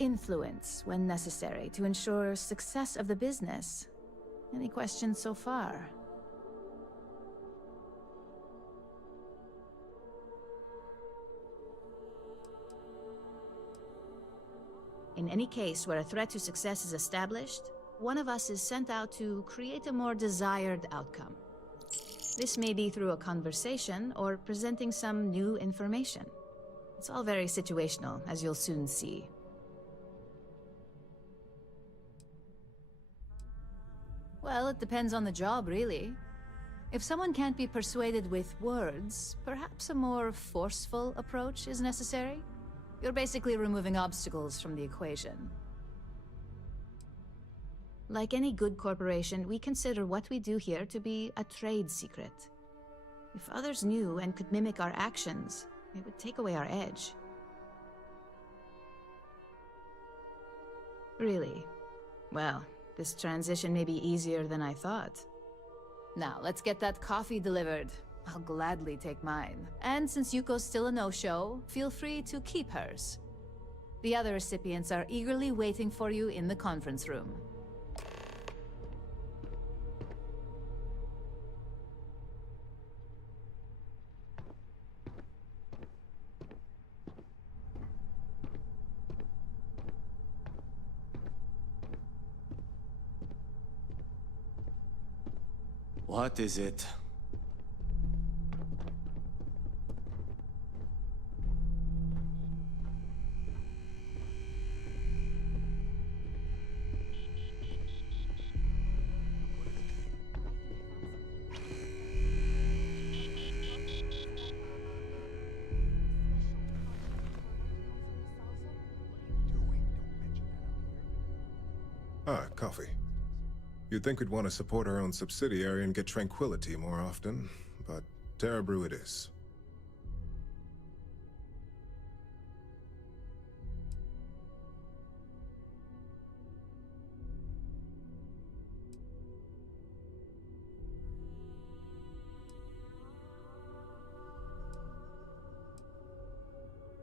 Influence when necessary to ensure success of the business. Any questions so far? In any case where a threat to success is established, one of us is sent out to create a more desired outcome. This may be through a conversation or presenting some new information. It's all very situational, as you'll soon see. Well, it depends on the job, really. If someone can't be persuaded with words, perhaps a more forceful approach is necessary. You're basically removing obstacles from the equation. Like any good corporation, we consider what we do here to be a trade secret. If others knew and could mimic our actions, it would take away our edge. Really? Well, this transition may be easier than I thought. Now, let's get that coffee delivered. I'll gladly take mine. And since Yuko's still a no-show, feel free to keep hers. The other recipients are eagerly waiting for you in the conference room. What is it? Ah, coffee. You'd think we'd want to support our own subsidiary and get tranquility more often, but Terra Brew it is.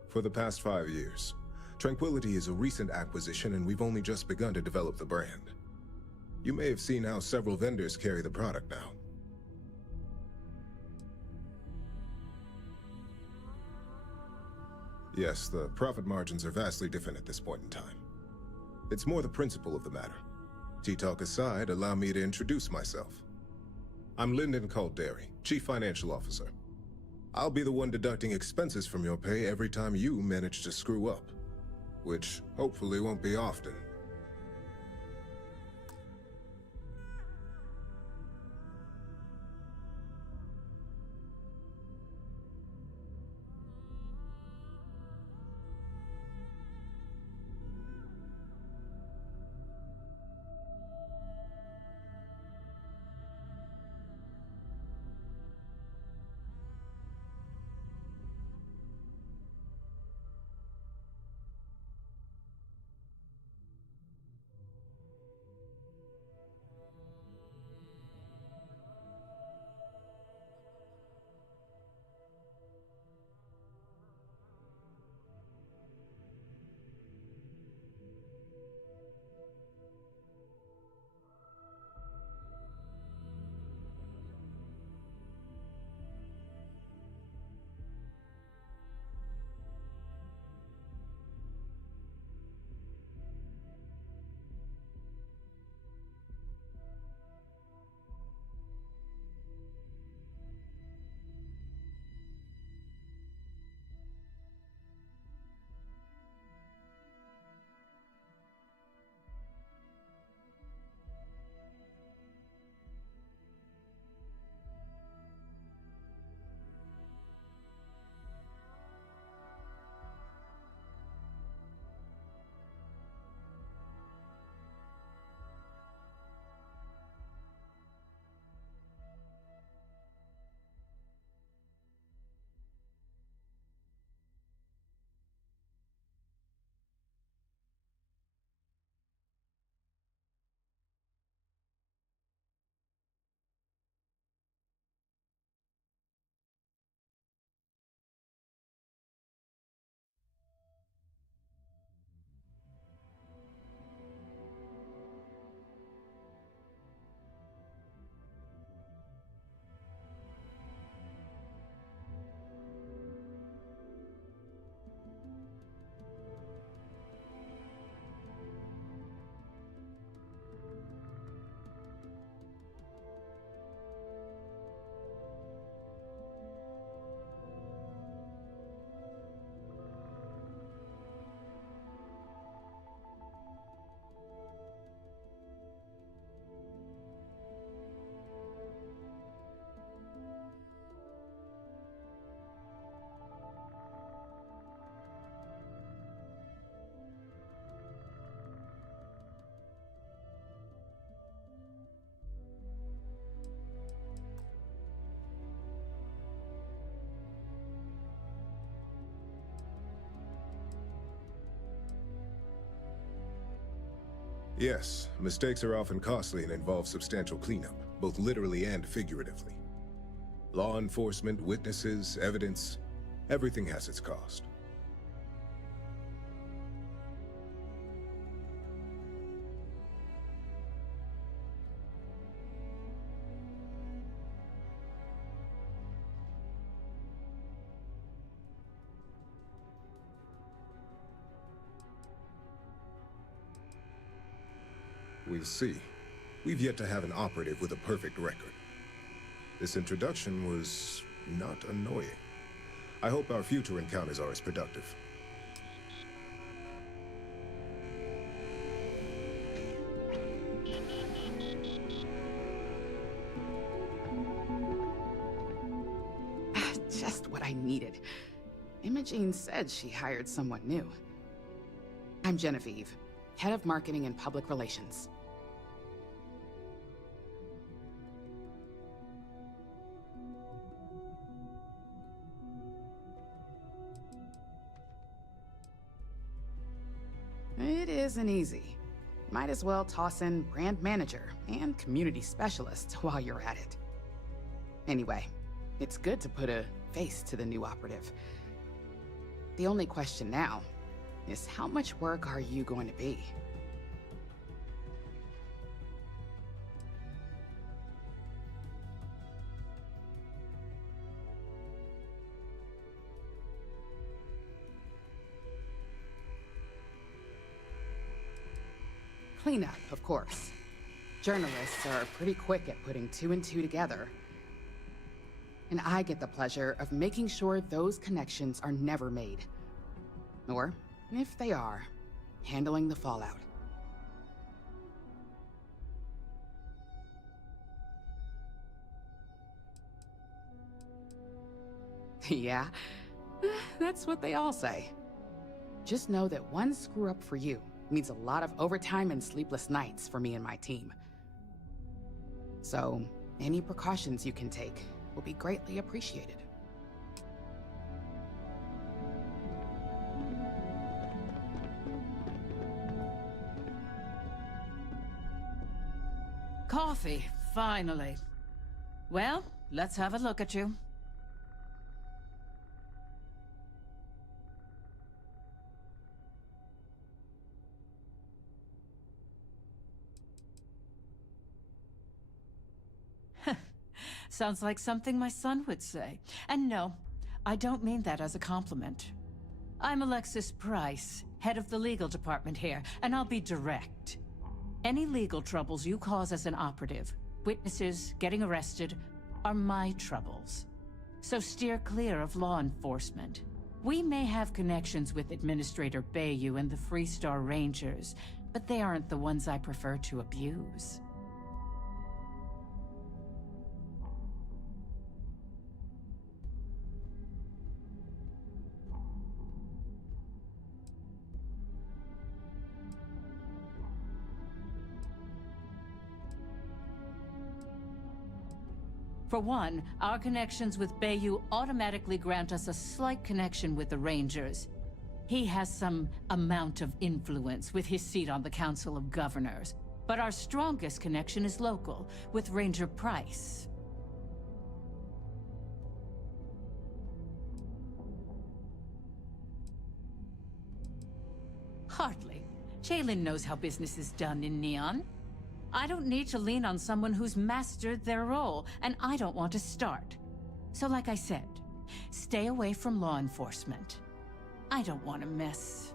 For the past 5 years, Tranquility is a recent acquisition and we've only just begun to develop the brand. You may have seen how several vendors carry the product now. Yes, the profit margins are vastly different at this point in time. It's more the principle of the matter. Tea talk aside, allow me to introduce myself. I'm Lyndon Calderi, Chief Financial Officer. I'll be the one deducting expenses from your pay every time you manage to screw up. Which hopefully won't be often. Yes, mistakes are often costly and involve substantial cleanup, both literally and figuratively. Law enforcement, witnesses, evidence, everything has its cost. We'll see. We've yet to have an operative with a perfect record. This introduction was not annoying. I hope our future encounters are as productive. Just what I needed. Imogene said she hired someone new. I'm Genevieve, head of marketing and public relations. It isn't easy. Might as well toss in brand manager and community specialist while you're at it. Anyway, it's good to put a face to the new operative. The only question now is how much work are you going to be? Cleanup, of course. Journalists are pretty quick at putting two and two together. And I get the pleasure of making sure those connections are never made. Or, if they are, handling the fallout. Yeah, that's what they all say. Just know that one screw-up for you means a lot of overtime and sleepless nights for me and my team. So, any precautions you can take will be greatly appreciated. Coffee, finally. Well, let's have a look at you. Sounds like something my son would say. And no, I don't mean that as a compliment. I'm Alexis Price, head of the legal department here, and I'll be direct. Any legal troubles you cause as an operative, witnesses, getting arrested, are my troubles. So steer clear of law enforcement. We may have connections with Administrator Bayou and the Freestar Rangers, but they aren't the ones I prefer to abuse. For one, our connections with Bayou automatically grant us a slight connection with the Rangers. He has some amount of influence with his seat on the Council of Governors. But our strongest connection is local, with Ranger Price. Hardly. Jalen knows how business is done in Neon. I don't need to lean on someone who's mastered their role, and I don't want to start. So like I said, stay away from law enforcement. I don't want to mess.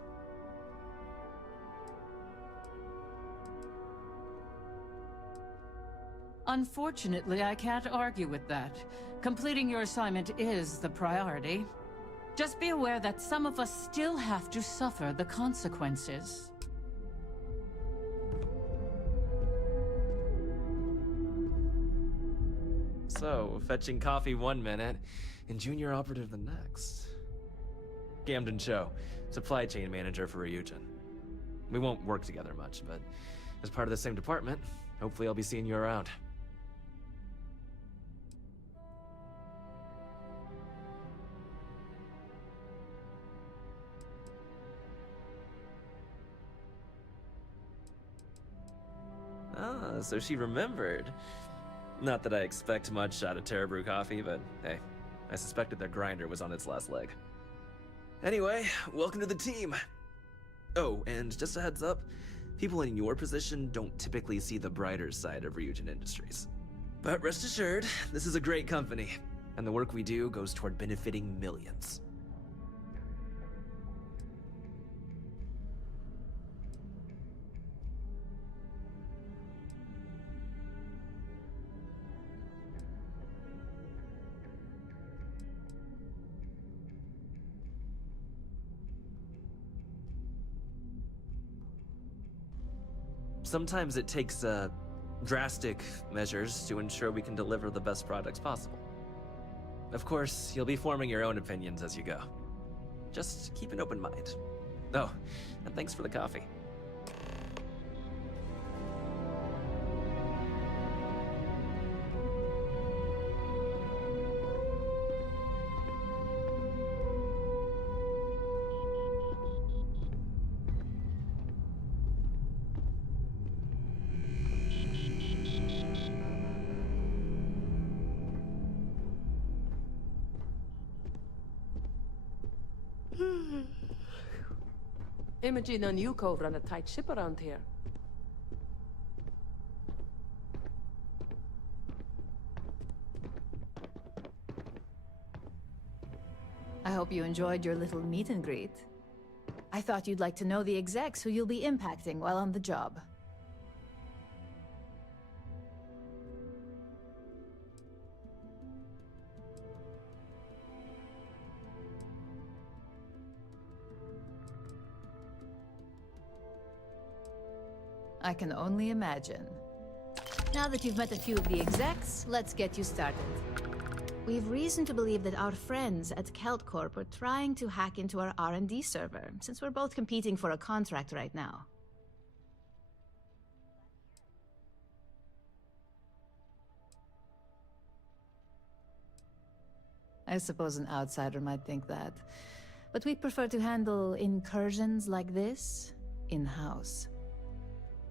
Unfortunately, I can't argue with that. Completing your assignment is the priority. Just be aware that some of us still have to suffer the consequences. So, fetching coffee 1 minute, and junior operative the next. Gamden Cho, supply chain manager for Ryujin. We won't work together much, but as part of the same department, hopefully I'll be seeing you around. Ah, so she remembered. Not that I expect much out of Terra Brew Coffee, but hey, I suspected their grinder was on its last leg. Anyway, welcome to the team. Oh, and just a heads up, people in your position don't typically see the brighter side of Ryujin Industries. But rest assured, this is a great company, and the work we do goes toward benefiting millions. Sometimes it takes drastic measures to ensure we can deliver the best products possible. Of course, you'll be forming your own opinions as you go. Just keep an open mind. Oh, and thanks for the coffee. Imogen and Yuko run a tight ship around here. I hope you enjoyed your little meet and greet. I thought you'd like to know the execs who you'll be impacting while on the job. I can only imagine. Now that you've met a few of the execs, let's get you started. We've reason to believe that our friends at Kelt Corp are trying to hack into our R&D server, since we're both competing for a contract right now. I suppose an outsider might think that, but we prefer to handle incursions like this in-house.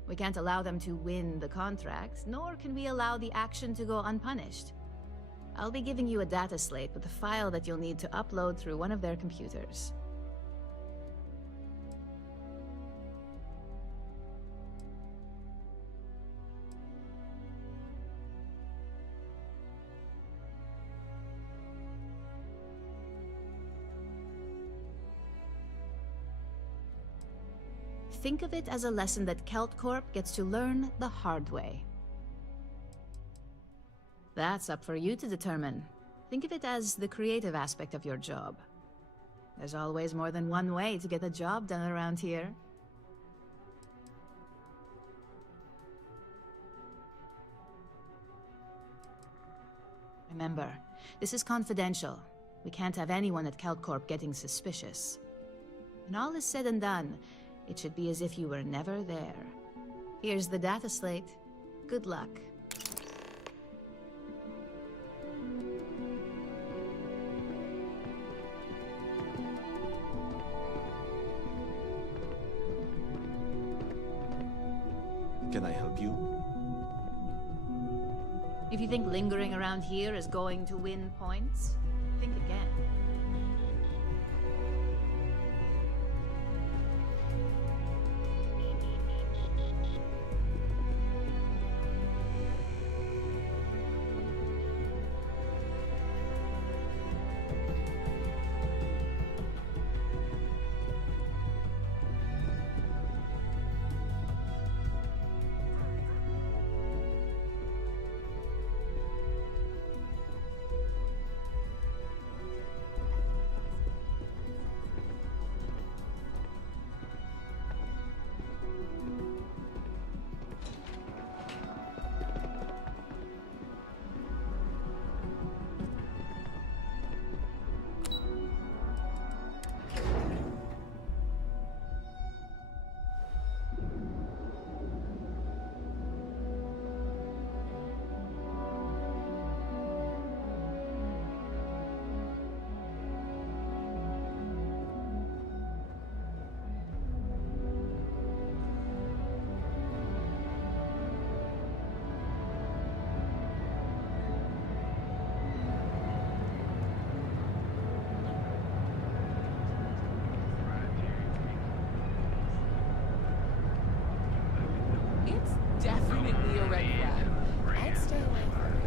We can't allow them to win the contract, nor can we allow the action to go unpunished. I'll be giving you a data slate with a file that you'll need to upload through one of their computers. Think of it as a lesson that Kelt Corp gets to learn the hard way. That's up for you to determine. Think of it as the creative aspect of your job. There's always more than one way to get a job done around here. Remember, this is confidential. We can't have anyone at Kelt Corp getting suspicious. When all is said and done, it should be as if you were never there. Here's the data slate. Good luck. Can I help you? If you think lingering around here is going to win points, think again. It's definitely a red flag. I'd stay away from it.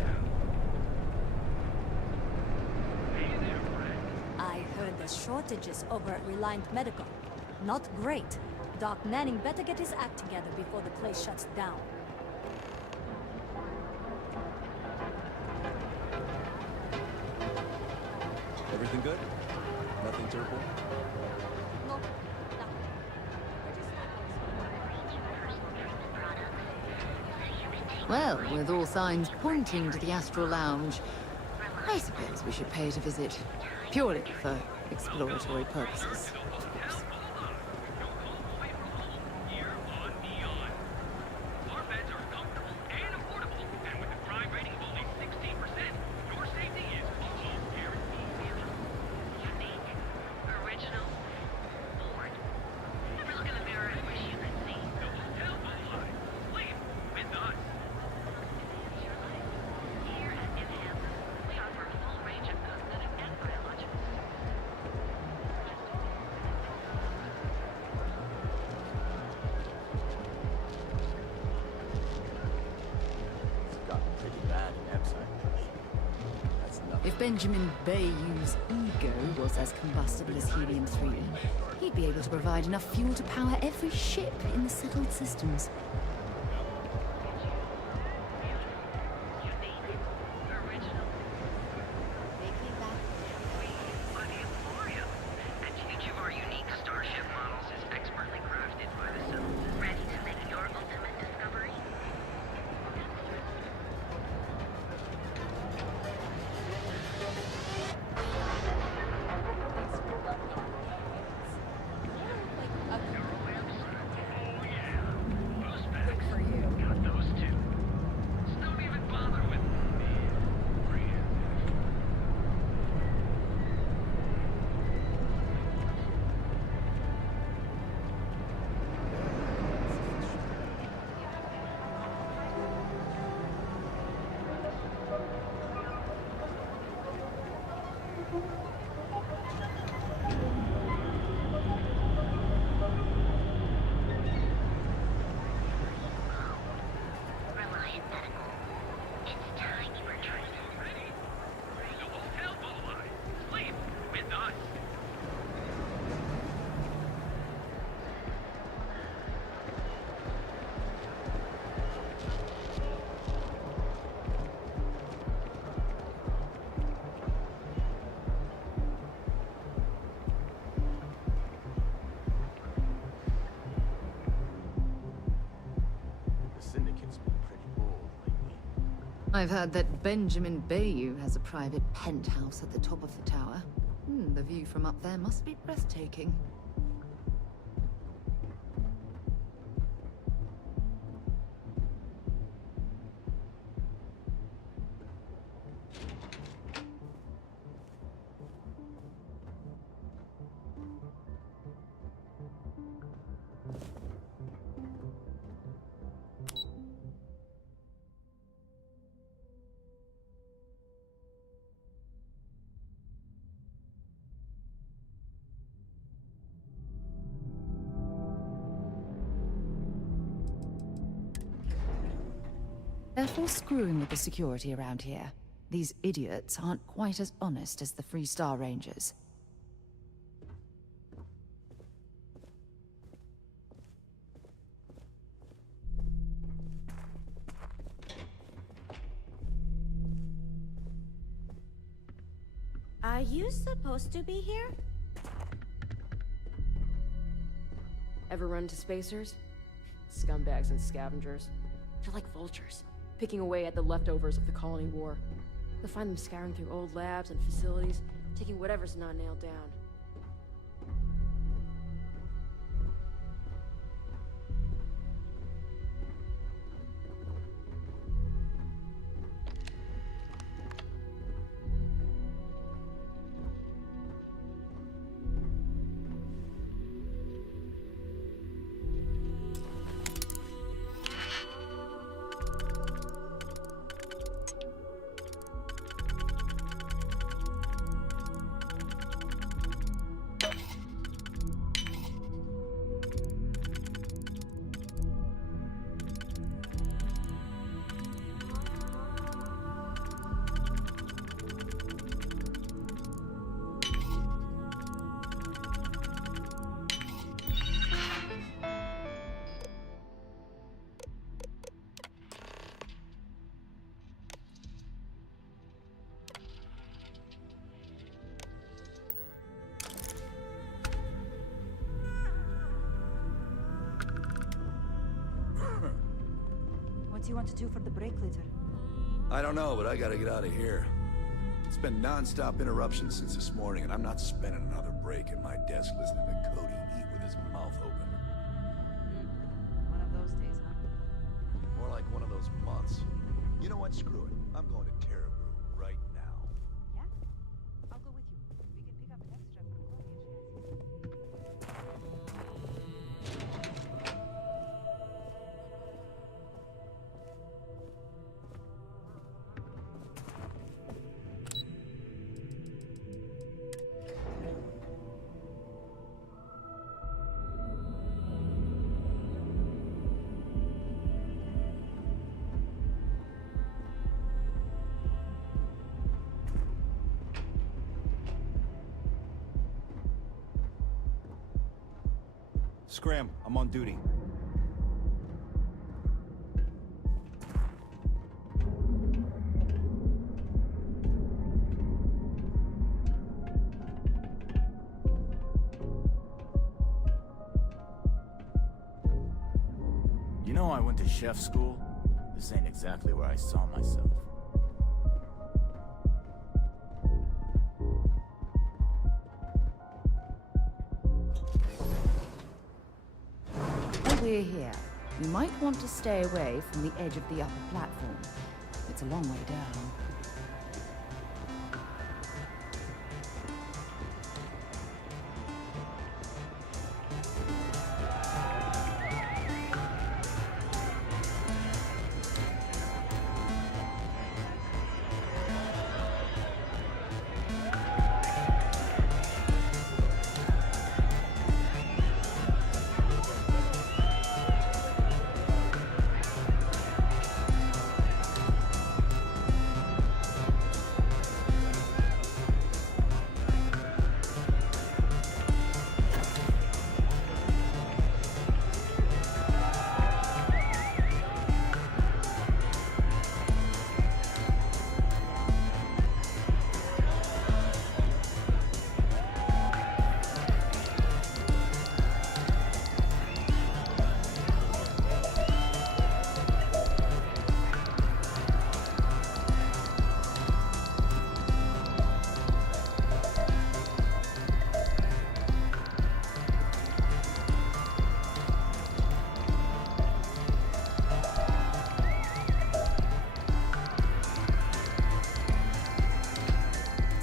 I heard there's shortages over at Reliant Medical. Not great. Doc Manning better get his act together before the place shuts down. Everything good? Nothing to report? No, no. Well, with all signs pointing to the Astral Lounge, I suppose we should pay it a visit. Purely for exploratory purposes, of course. It's gotten pretty bad in Epside. That's nothing. If Benjamin Bayou's ego was as combustible as helium-3, he'd be able to provide enough fuel to power every ship in the settled systems. I've heard that Benjamin Bayou has a private penthouse at the top of the tower. The view from up there must be breathtaking. Careful screwing with the security around here. These idiots aren't quite as honest as the Freestar Rangers. Are you supposed to be here? Ever run into spacers? Scumbags and scavengers. They're like vultures, picking away at the leftovers of the colony war. You'll find them scouring through old labs and facilities, taking whatever's not nailed down. What do you want to do for the break later? I don't know, but I gotta get out of here. It's been non-stop interruptions since this morning, and I'm not spending another break at my desk listening to Cody eat with his mouth open. One of those days, huh? More like one of those months. You know what? Screw it. I'm going to Terrabrew right now. Yeah? I'll go with you. We can pick up an extra for Claudia Chance. Scram, I'm on duty. You know I went to chef school? This ain't exactly where I saw myself. While we're here, you might want to stay away from the edge of the upper platform. It's a long way down.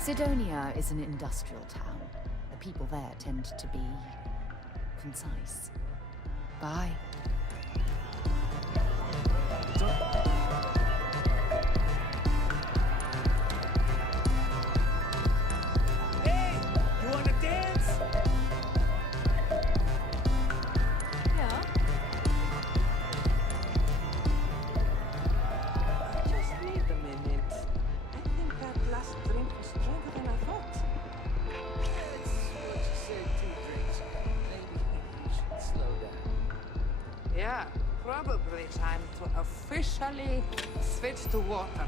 Sidonia is an industrial town. The people there tend to be concise. Bye. Hey! You wanna dance? Yeah? Just wait a minute. I think that last drink was stronger than I thought. It's what you said, 2 drinks. Maybe you should slow down. Yeah, probably time to officially switch to water.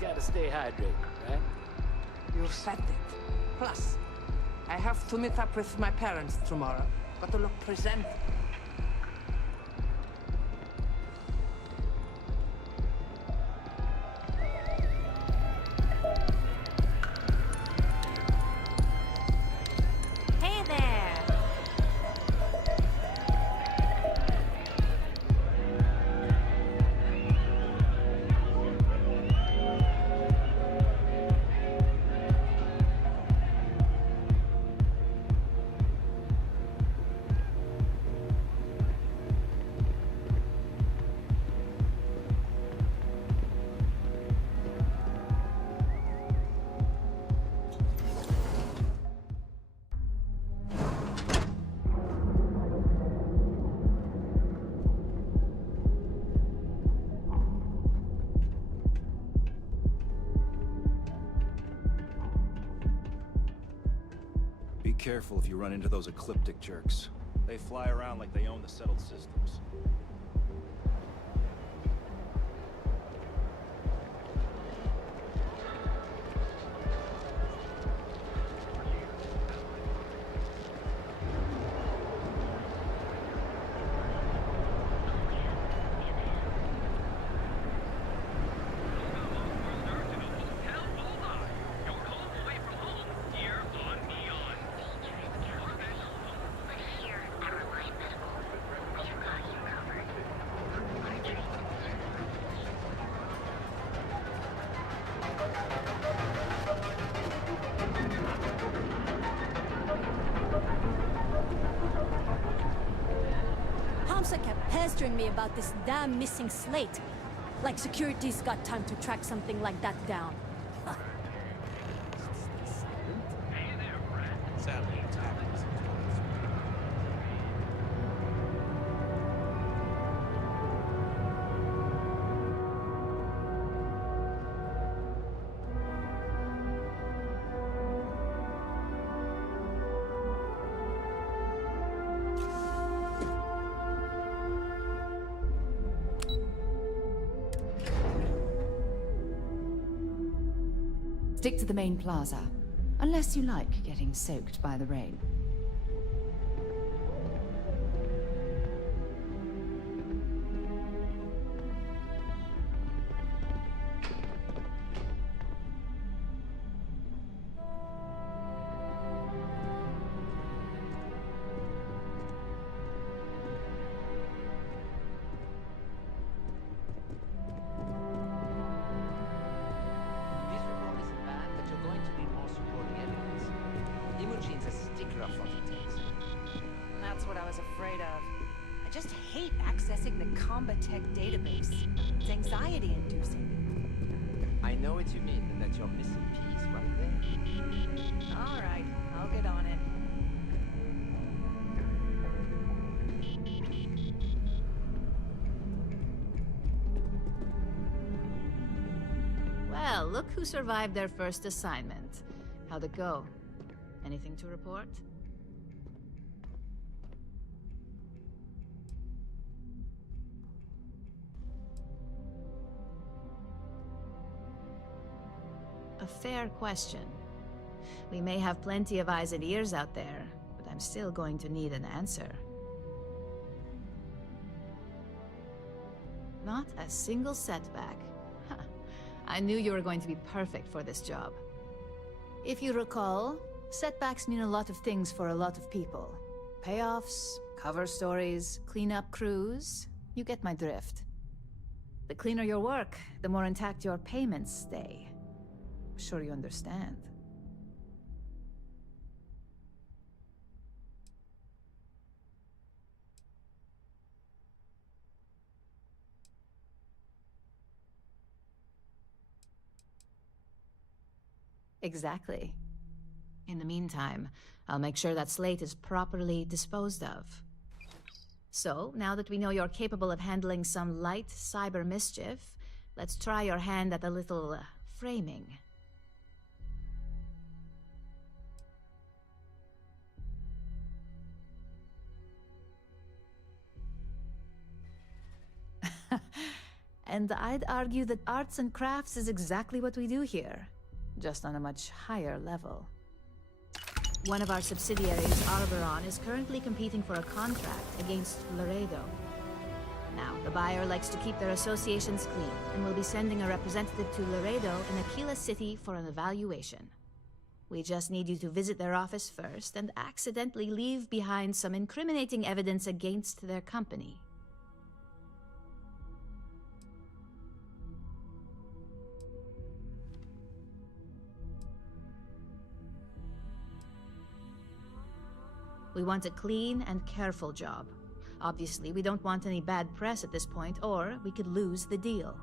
Gotta stay hydrated, right? You said it. Plus, I have to meet up with my parents tomorrow. Got to look presentable. Hey there! Be careful if you run into those ecliptic jerks. They fly around like they own the settled systems. ComSec kept pestering me about this damn missing slate. Like security's got time to track something like that down. Sadly, it's happened. Stick to the main plaza, unless you like getting soaked by the rain. This report isn't bad, but you're going to need more supporting evidence. Imogene's a sticker of what it takes. That's what I was afraid of. I just hate accessing the Combatech database. It's anxiety-inducing. I know what you mean, and that you're missing piece right there. All right, I'll get on it. Well, look who survived their first assignment. How'd it go? Anything to report? A fair question. We may have plenty of eyes and ears out there, but I'm still going to need an answer. Not a single setback. Huh. I knew you were going to be perfect for this job. If you recall, setbacks mean a lot of things for a lot of people. Payoffs, cover stories, cleanup crews. You get my drift. The cleaner your work, the more intact your payments stay. I'm sure you understand. Exactly. In the meantime, I'll make sure that slate is properly disposed of. So, now that we know you're capable of handling some light cyber mischief, let's try your hand at a little framing. And I'd argue that arts and crafts is exactly what we do here, just on a much higher level. One of our subsidiaries, Arboron, is currently competing for a contract against Laredo. Now, the buyer likes to keep their associations clean, and will be sending a representative to Laredo and Aquila City for an evaluation. We just need you to visit their office first and accidentally leave behind some incriminating evidence against their company. We want a clean and careful job. Obviously, we don't want any bad press at this point, or we could lose the deal.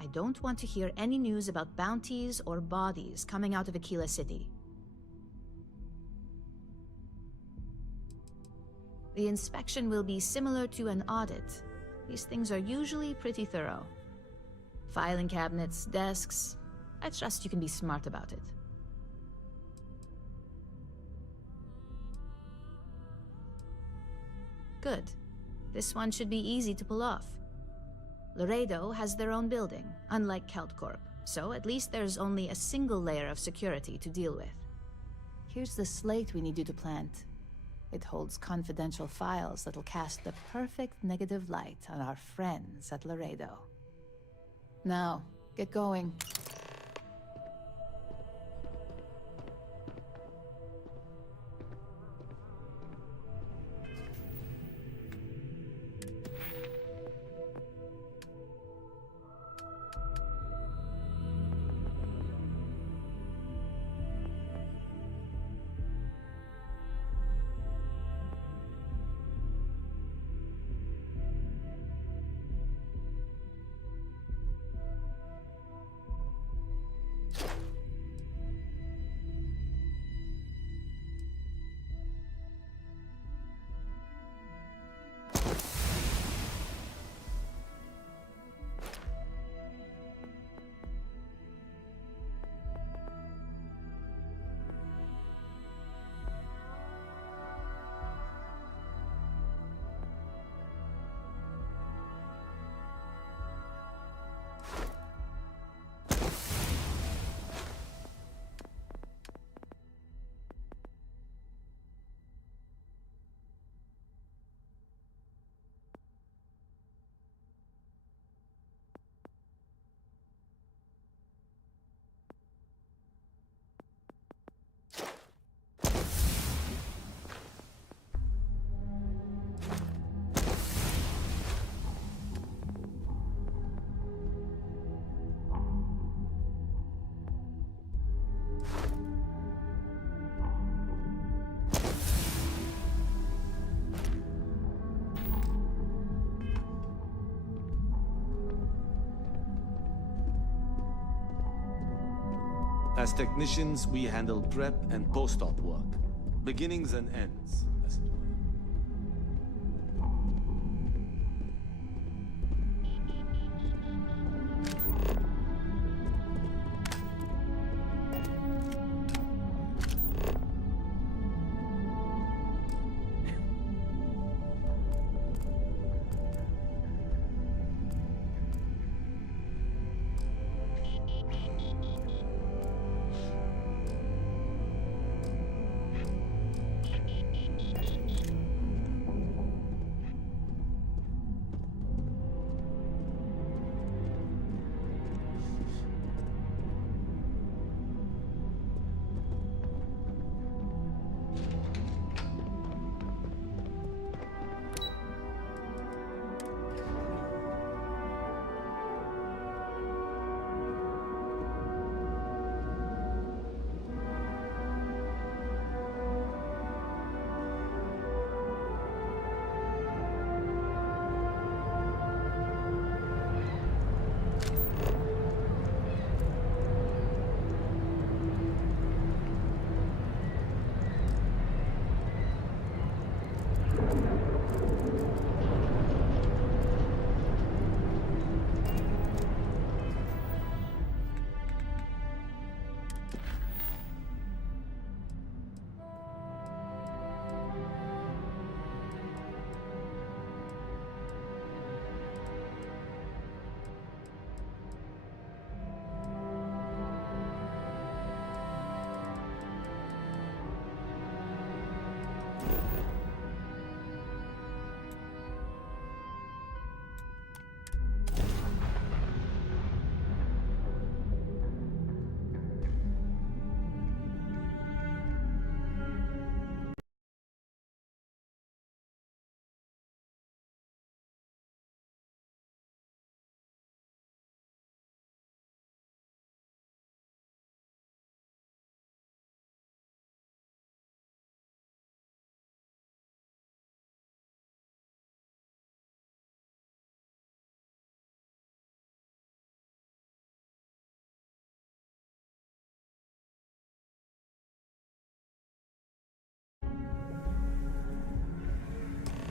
I don't want to hear any news about bounties or bodies coming out of Aquila City. The inspection will be similar to an audit. These things are usually pretty thorough. Filing cabinets, desks. I trust you can be smart about it. Good. This one should be easy to pull off. Laredo has their own building, unlike KeltCorp, so at least there's only a single layer of security to deal with. Here's the slate we need you to plant. It holds confidential files that'll cast the perfect negative light on our friends at Laredo. Now, get going. As technicians, we handle prep and post-op work. Beginnings and ends, as it were.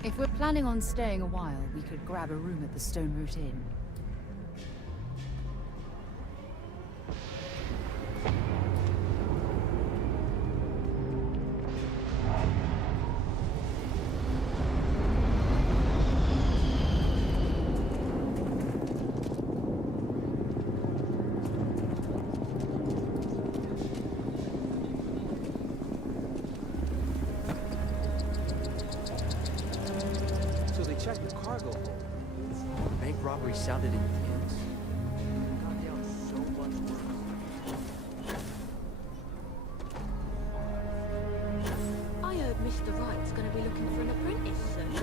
If we're planning on staying a while, we could grab a room at the Stone Root Inn. Check the cargo hold. Bank robbery sounded intense. Got down so much worse. I heard Mr. Wright's gonna be looking for an apprentice soon.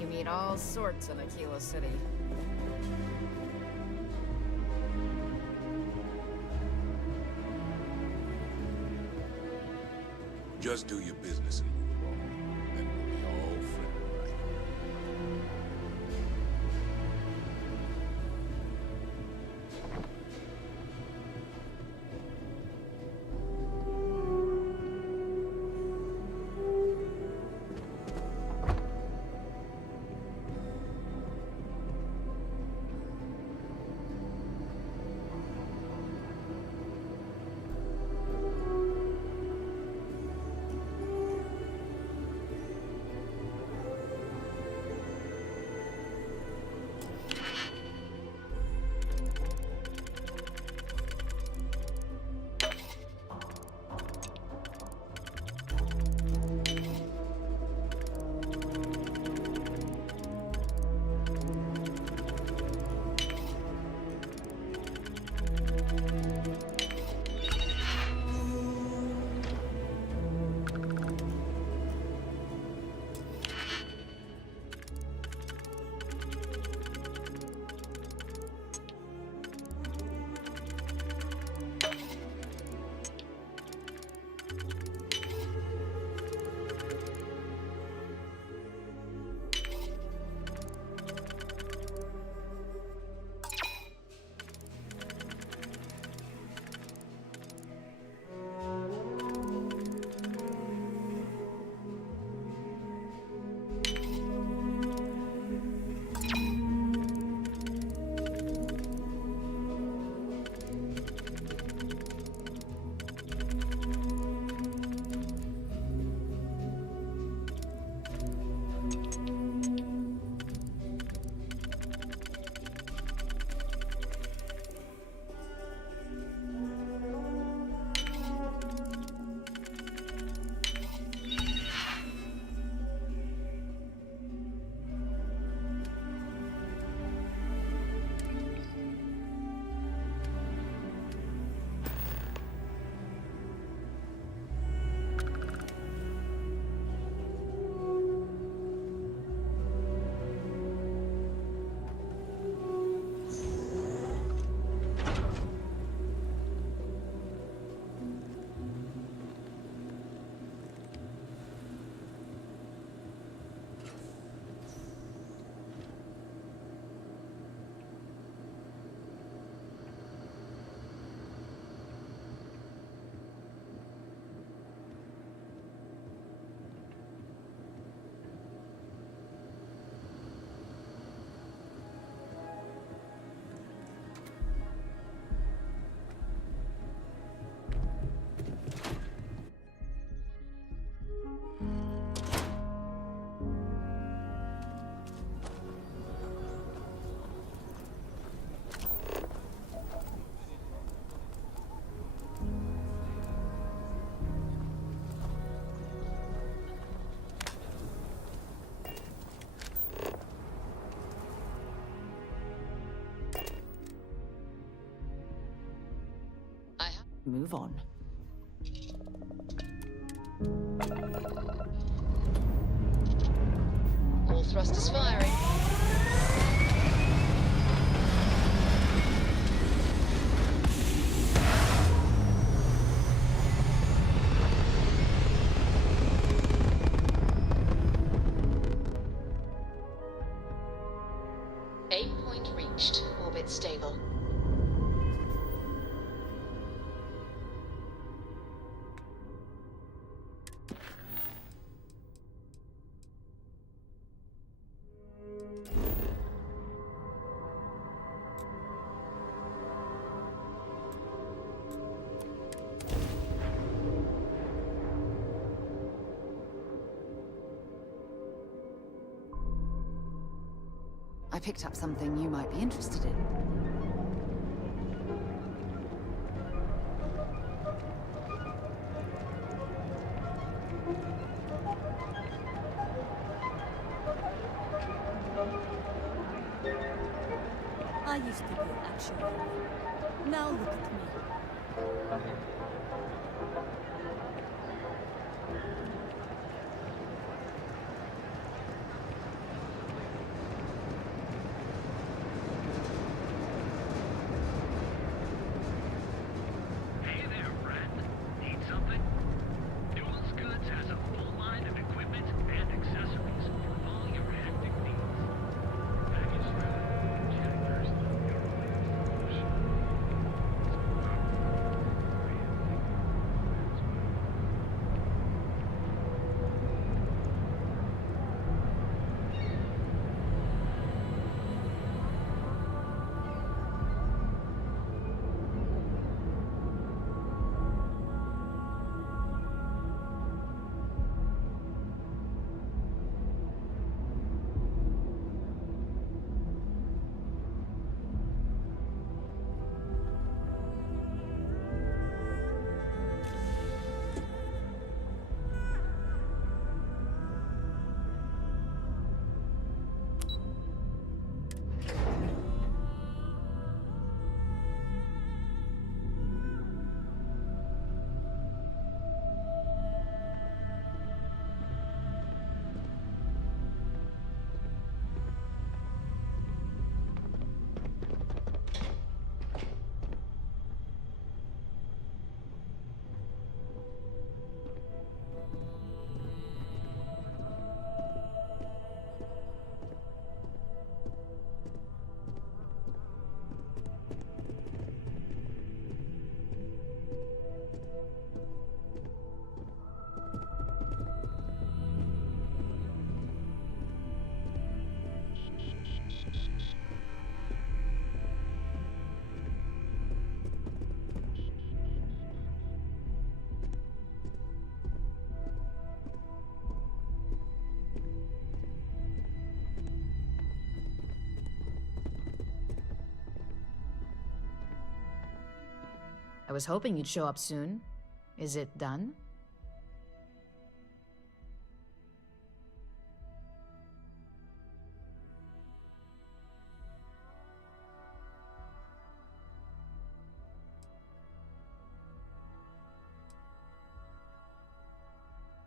You meet all sorts in Aquila City. Just do your business and move on. Then we'll be all friendly, right? move on. All thrusters firing. Aim point reached. Orbit stable. I picked up something you might be interested in. I used to be actually. Now look at me. Hey there, friend. Need something? Newell's Goods has a full line of equipment and accessories for all your hectic needs. Package checkers, I was hoping you'd show up soon. Is it done?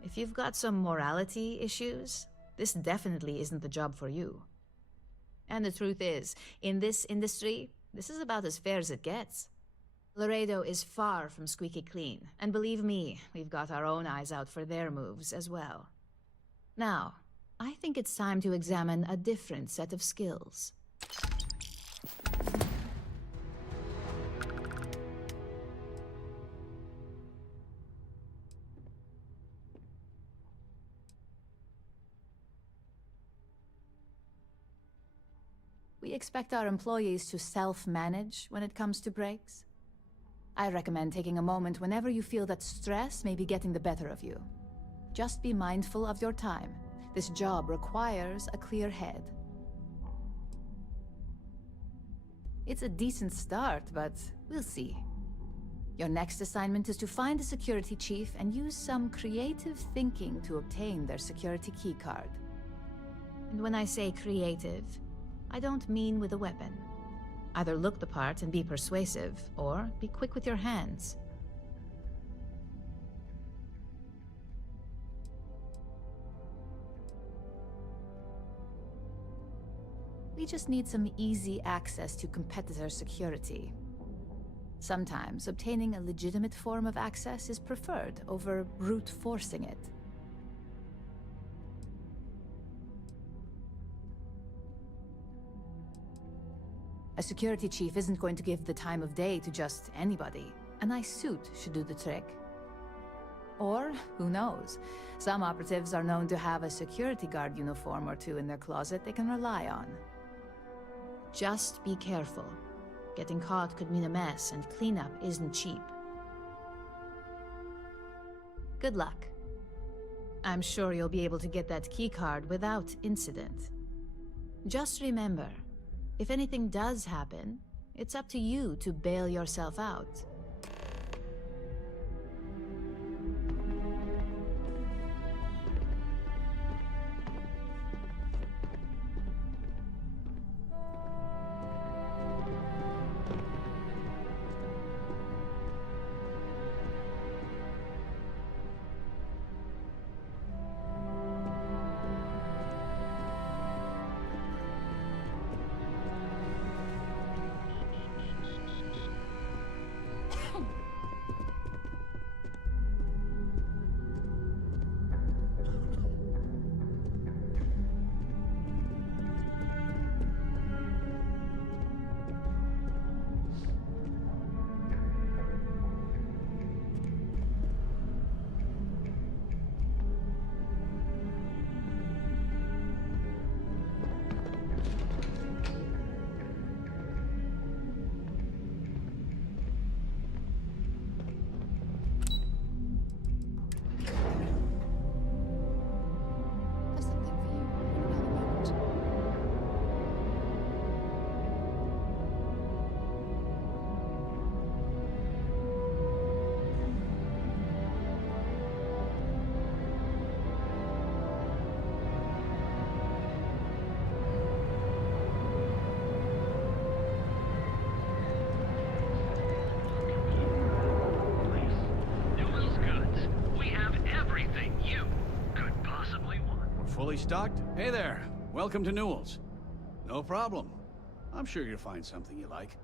If you've got some morality issues, this definitely isn't the job for you. And the truth is, in this industry, this is about as fair as it gets. Laredo is far from squeaky clean, and believe me, we've got our own eyes out for their moves as well. Now, I think it's time to examine a different set of skills. We expect our employees to self-manage when it comes to breaks. I recommend taking a moment whenever you feel that stress may be getting the better of you. Just be mindful of your time. This job requires a clear head. It's a decent start, but we'll see. Your next assignment is to find a security chief and use some creative thinking to obtain their security keycard. And when I say creative, I don't mean with a weapon. Either look the part and be persuasive, or be quick with your hands. We just need some easy access to competitor security. Sometimes obtaining a legitimate form of access is preferred over brute forcing it. A security chief isn't going to give the time of day to just anybody. A nice suit should do the trick. Or, who knows, some operatives are known to have a security guard uniform or two in their closet they can rely on. Just be careful. Getting caught could mean a mess, and cleanup isn't cheap. Good luck. I'm sure you'll be able to get that keycard without incident. Just remember, if anything does happen, it's up to you to bail yourself out. Fully stocked? Hey there. Welcome to Newell's. No problem. I'm sure you'll find something you like.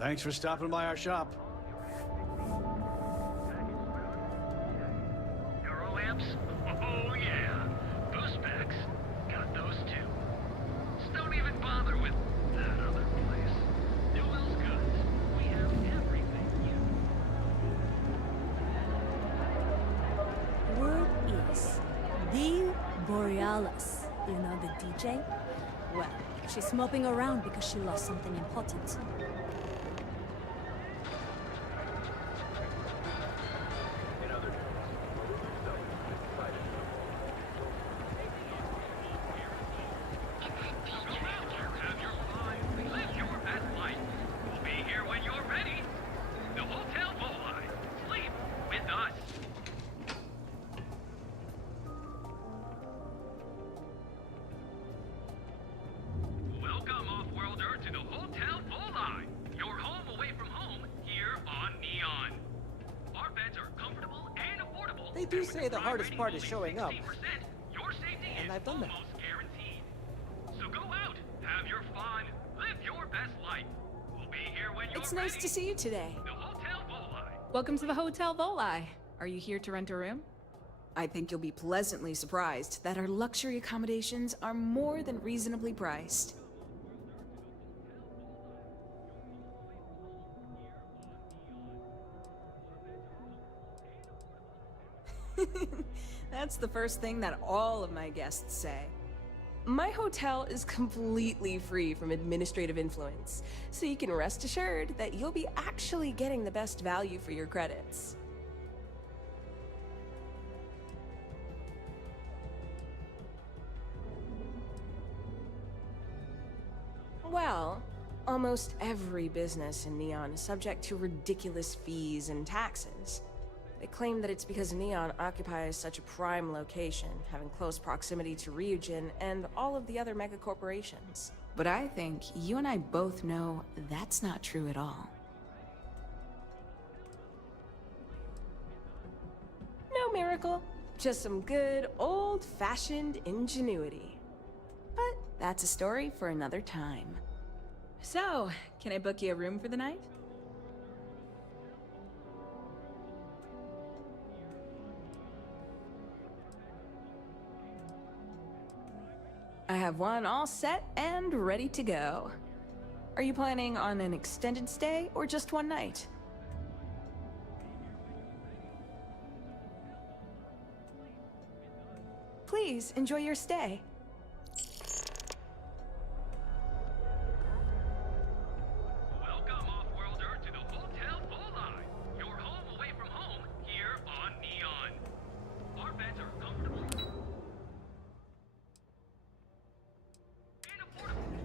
Thanks for stopping by our shop. Euro amps? Oh yeah. Boost packs. Got those too. Just don't even bother with that other place. Newell's Goods. We have everything you... Word is, the Borealis. You know the DJ? Well, she's moping around because she lost something important. They do say the hardest part is showing up. And I've done that. So go out, have your fun, live your best life. We'll be here when you're It's nice to see you today. The Hotel Volii. Welcome to the Hotel Volii. Are you here to rent a room? I think you'll be pleasantly surprised that our luxury accommodations are more than reasonably priced. That's the first thing that all of my guests say. My hotel is completely free from administrative influence, so you can rest assured that you'll be actually getting the best value for your credits. Well, almost every business in Neon is subject to ridiculous fees and taxes. They claim that it's because Neon occupies such a prime location, having close proximity to Ryujin and all of the other megacorporations. But I think you and I both know that's not true at all. No miracle, just some good old-fashioned ingenuity. But that's a story for another time. So, can I book you a room for the night? I have one all set and ready to go. Are you planning on an extended stay or just one night? Please enjoy your stay. Welcome, Off-Worlder, to the Hotel Volai, your home away from home here on Neon. Our beds are comfortable and affordable.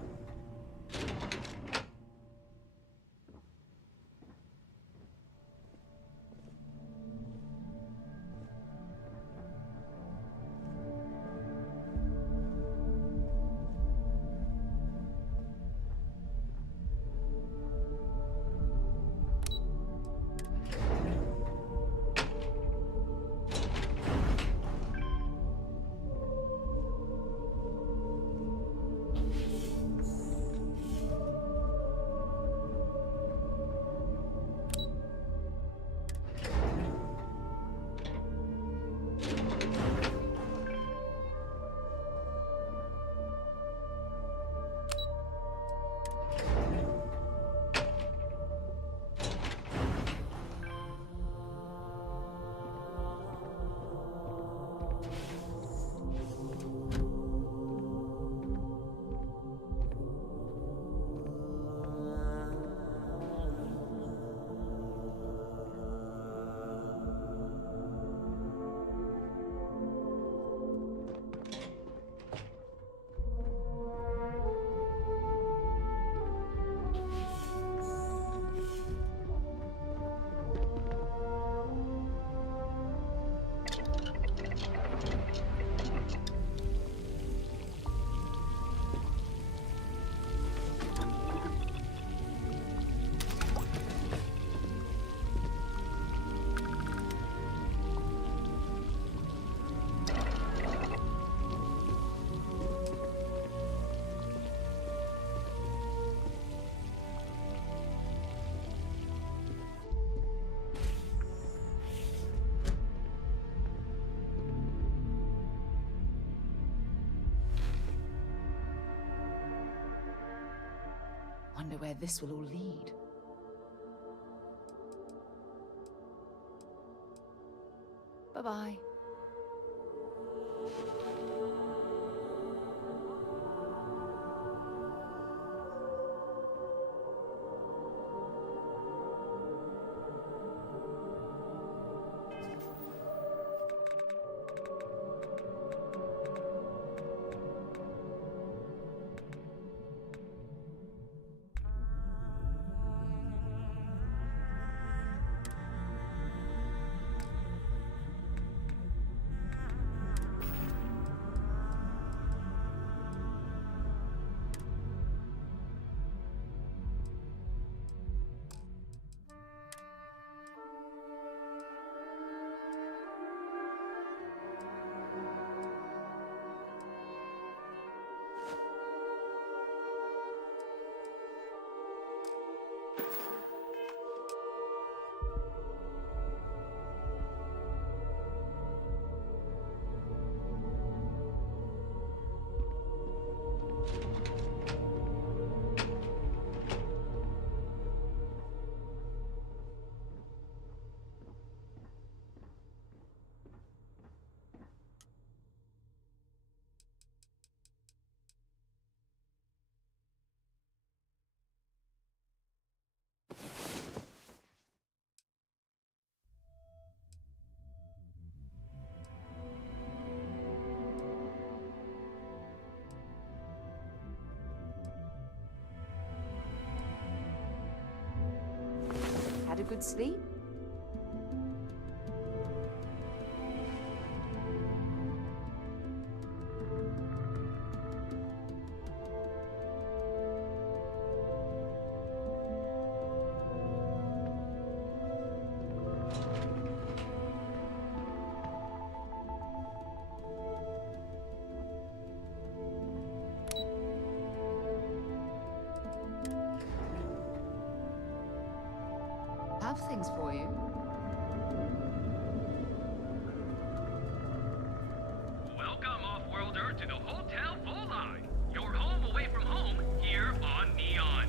Wonder where this will all lead. Bye-bye. Had a good sleep? Have things for you. Welcome, Off-Worlder, to the Hotel Volai. Your home away from home here on Neon.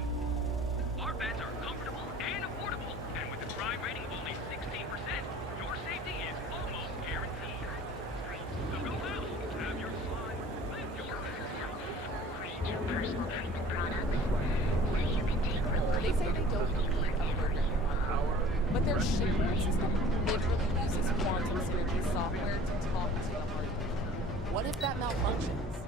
Our beds are comfortable and affordable, and with a crime rating of only 16%, your safety is almost guaranteed. So go out, have your fun, live your best. Your personal treatment products, so you can take real They say they don't need a burden power, but their shipment system literally uses quantum security software to talk to the hardware. What if that malfunctions?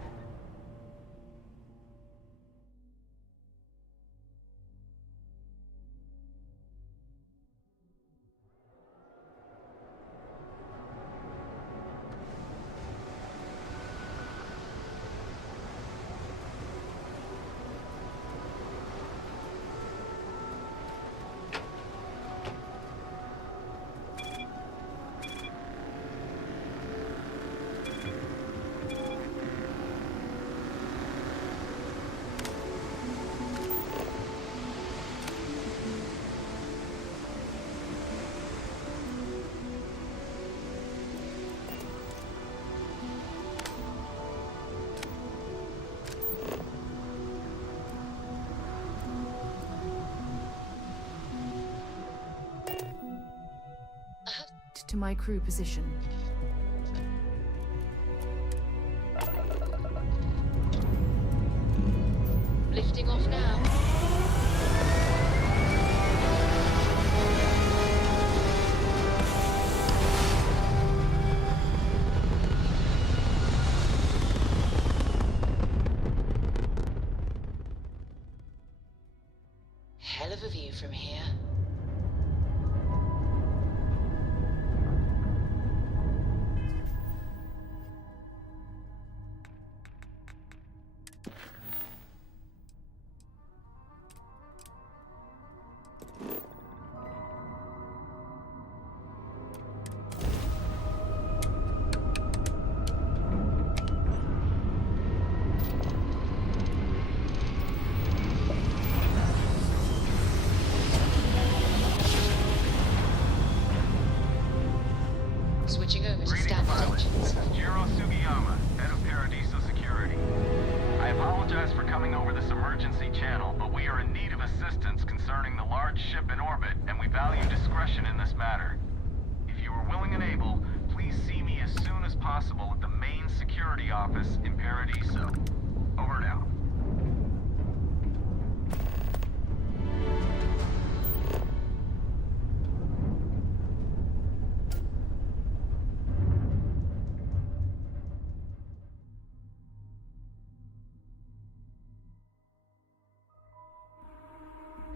To my crew position. lifting off now. Hell of a view from here. Switching over to standard engines. Jiro Sugiyama, head of Paradiso Security. I apologize for coming over this emergency channel, but we are in need of assistance concerning the large ship in orbit, and we value discretion in this matter. If you are willing and able, please see me as soon as possible at the main security office in Paradiso. Over and out.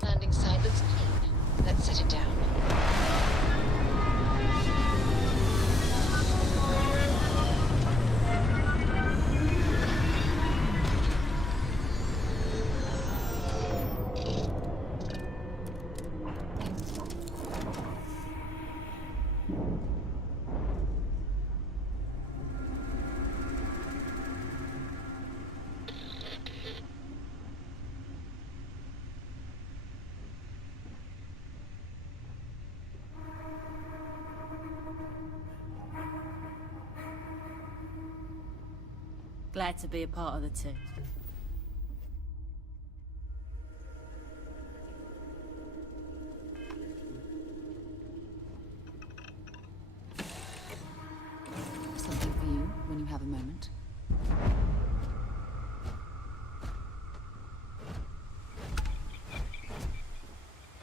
Landing site looks clean. Let's set it down. Glad to be a part of the team. Something for you when you have a moment.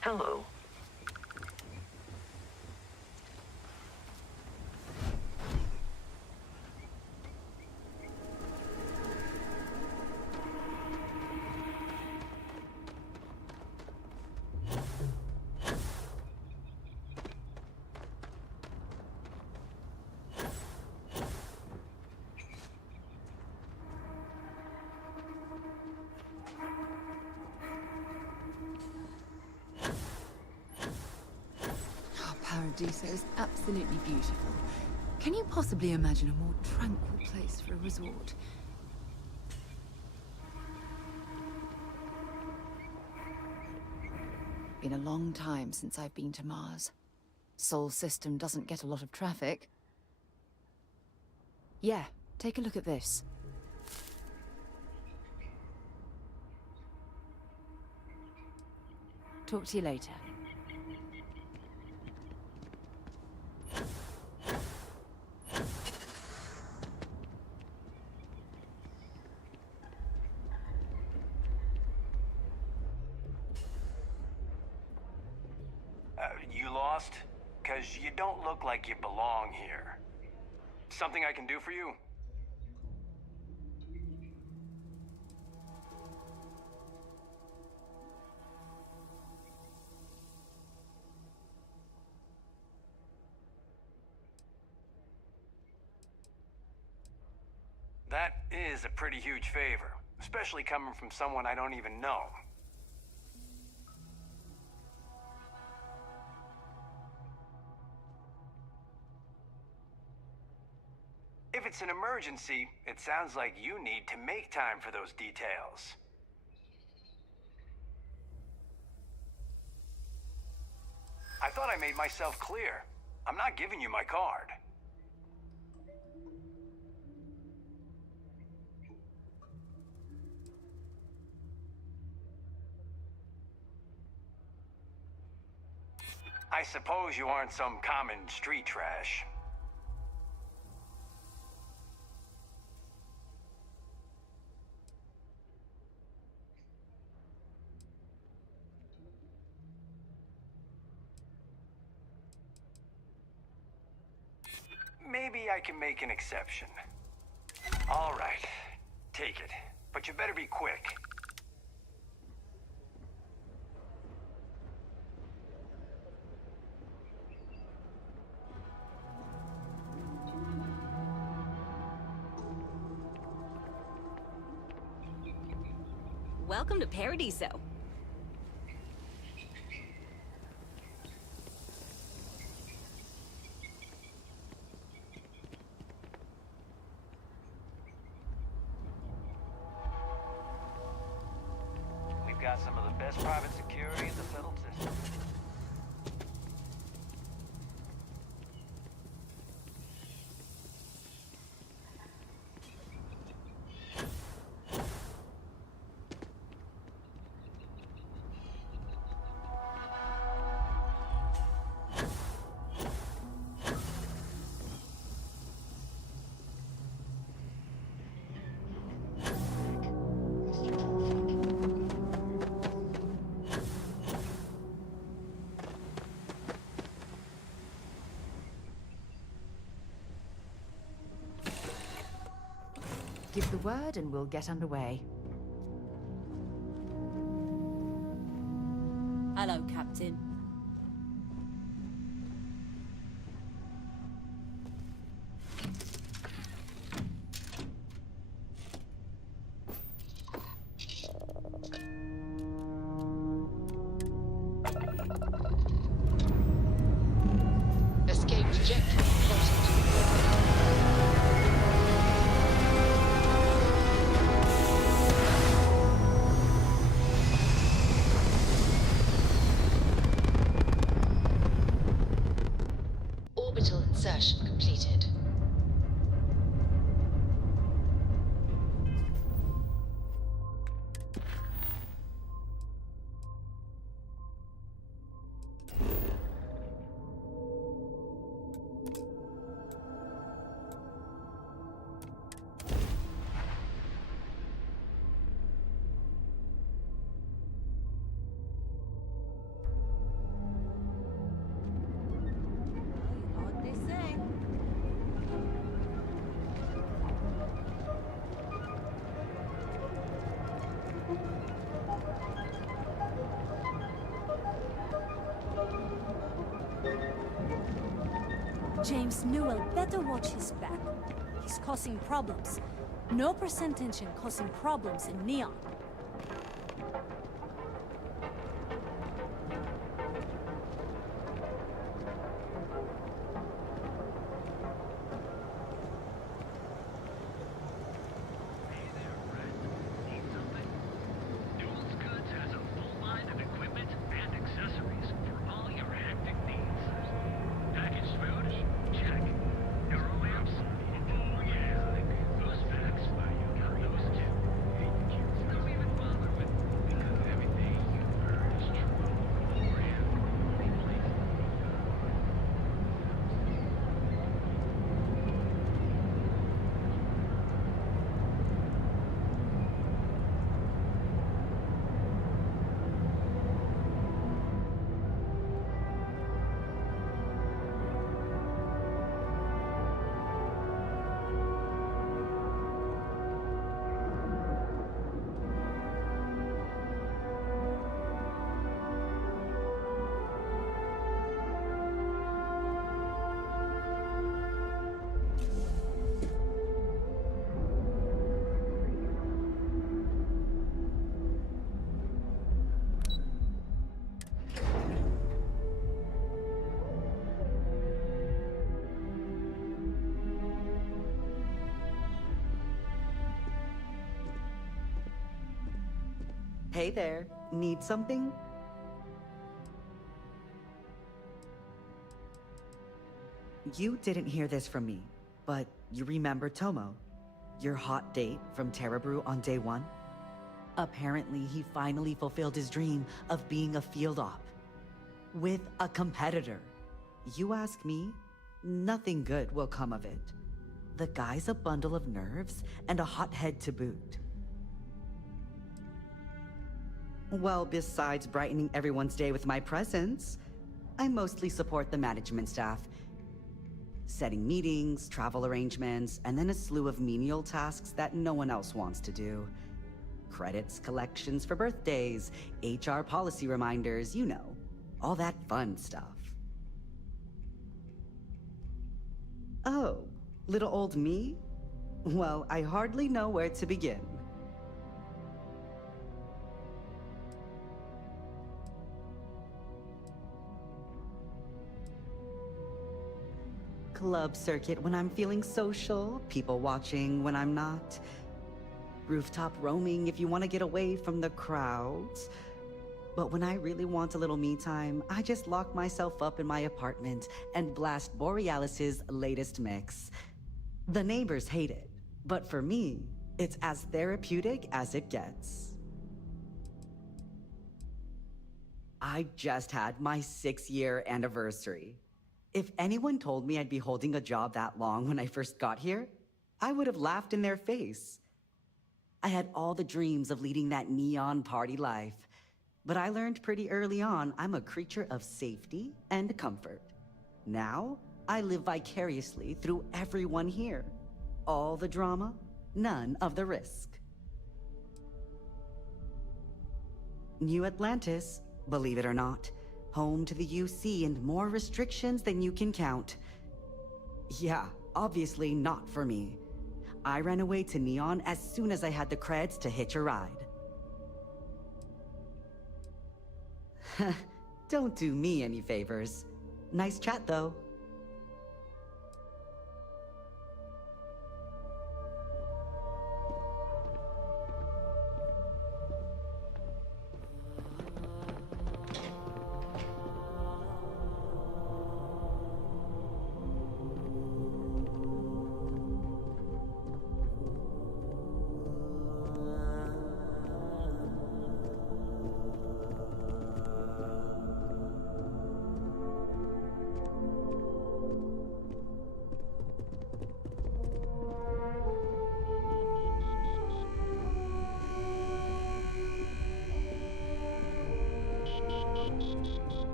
Hello. Paradiso is absolutely beautiful. Can you possibly imagine a more tranquil place for a resort? Been a long time since I've been to Mars. Sol system doesn't get a lot of traffic. Yeah, take a look at this. Talk to you later. You lost? 'Cause you don't look like you belong here. Something I can do for you? That is a pretty huge favor, especially coming from someone I don't even know. If it's an emergency, it sounds like you need to make time for those details. I thought I made myself clear. I'm not giving you my card. I suppose you aren't some common street trash. Maybe I can make an exception. All right, take it. But you better be quick. Welcome to Paradiso. We've got some of the best private security in the settled system. Give the word and we'll get underway. Hello, Captain. Escape trajectory plotted. Orbital insertion completed. What they say? James Newell better watch his back. He's causing problems. No percentage causing problems in Neon. Hey there. Need something? You didn't hear this from me, but you remember Tomo, your hot date from Terrabrew on day 1? Apparently, he finally fulfilled his dream of being a field op. With a competitor. You ask me, nothing good will come of it. The guy's a bundle of nerves and a hothead to boot. Well, besides brightening everyone's day with my presence, I mostly support the management staff. Setting meetings, travel arrangements, and then a slew of menial tasks that no one else wants to do. Credits, collections for birthdays, HR policy reminders, you know, all that fun stuff. Oh, little old me? Well, I hardly know where to begin. Club circuit when I'm feeling social, people watching when I'm not. Rooftop roaming if you want to get away from the crowds. But when I really want a little me time, I just lock myself up in my apartment and blast Borealis's latest mix. The neighbors hate it, but for me, it's as therapeutic as it gets. I just had my 6-year anniversary. If anyone told me I'd be holding a job that long when I first got here, I would have laughed in their face. I had all the dreams of leading that neon party life, but I learned pretty early on I'm a creature of safety and comfort. Now, I live vicariously through everyone here. All the drama, none of the risk. New Atlantis, believe it or not, home to the UC and more restrictions than you can count. Yeah, obviously not for me. I ran away to Neon as soon as I had the creds to hitch a ride. Don't do me any favors. Nice chat, though.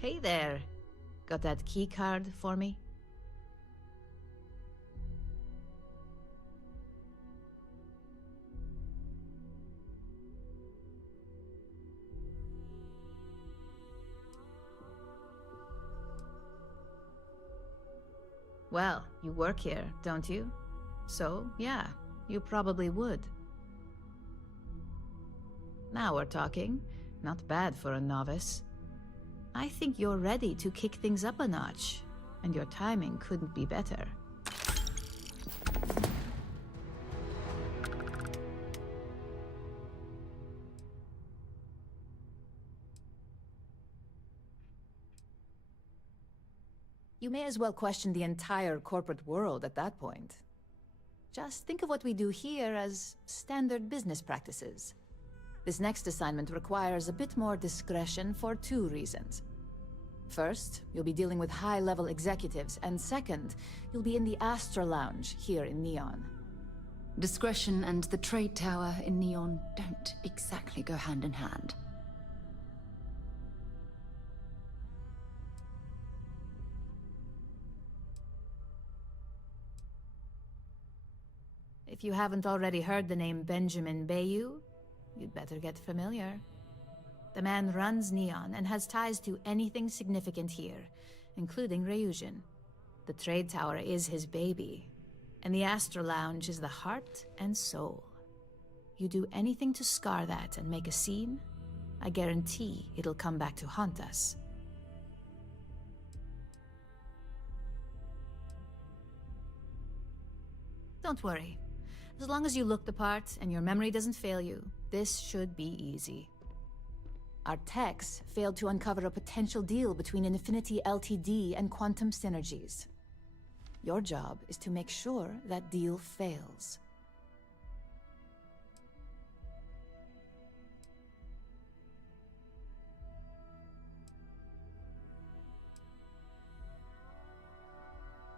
Hey there. Got that key card for me? Well, you work here, don't you? So, yeah, you probably would. Now we're talking. Not bad for a novice. I think you're ready to kick things up a notch. and your timing couldn't be better. You may as well question the entire corporate world at that point. Just think of what we do here as standard business practices. This next assignment requires a bit more discretion for 2 reasons. First, you'll be dealing with high-level executives, and second, you'll be in the Astra Lounge here in Neon. Discretion and the trade tower in Neon don't exactly go hand in hand. If you haven't already heard the name Benjamin Bayou, you'd better get familiar. The man runs Neon and has ties to anything significant here, including Ryujin. The trade tower is his baby, and the Astra Lounge is the heart and soul. You do anything to scar that and make a scene, I guarantee it'll come back to haunt us. Don't worry. As long as you look the part and your memory doesn't fail you, this should be easy. Our techs failed to uncover a potential deal between Infinity Ltd and Quantum Synergies. Your job is to make sure that deal fails.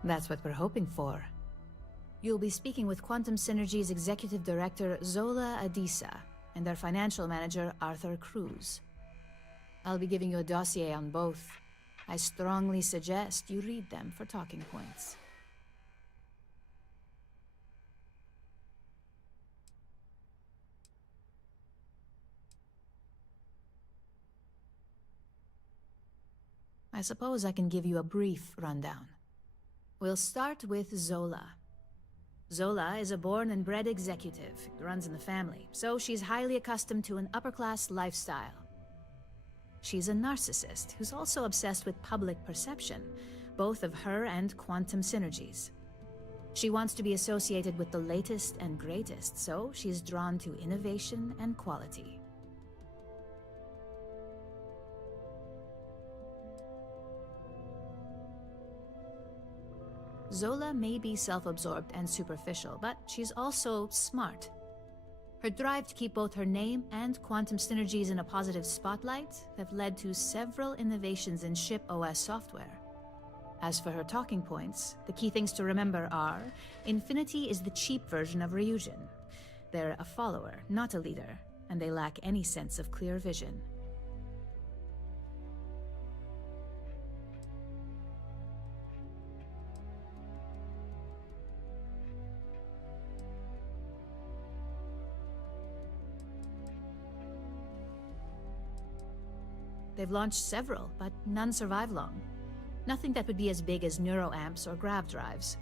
That's what we're hoping for. You'll be speaking with Quantum Synergy's Executive Director, Zola Adisa, and their Financial Manager, Arthur Cruz. I'll be giving you a dossier on both. I strongly suggest you read them for talking points. I suppose I can give you a brief rundown. We'll start with Zola. Zola is a born and bred executive. It runs in the family, so she's highly accustomed to an upper-class lifestyle. She's a narcissist who's also obsessed with public perception, both of her and Quantum Synergies. She wants to be associated with the latest and greatest, so she's drawn to innovation and quality. Zola may be self-absorbed and superficial, but she's also smart. Her drive to keep both her name and Quantum Synergies in a positive spotlight have led to several innovations in ship OS software. As for her talking points, the key things to remember are: Infinity is the cheap version of Ryujin. They're a follower, not a leader, and they lack any sense of clear vision. They've launched several, but none survive long. Nothing that would be as big as neuroamps or grav drives.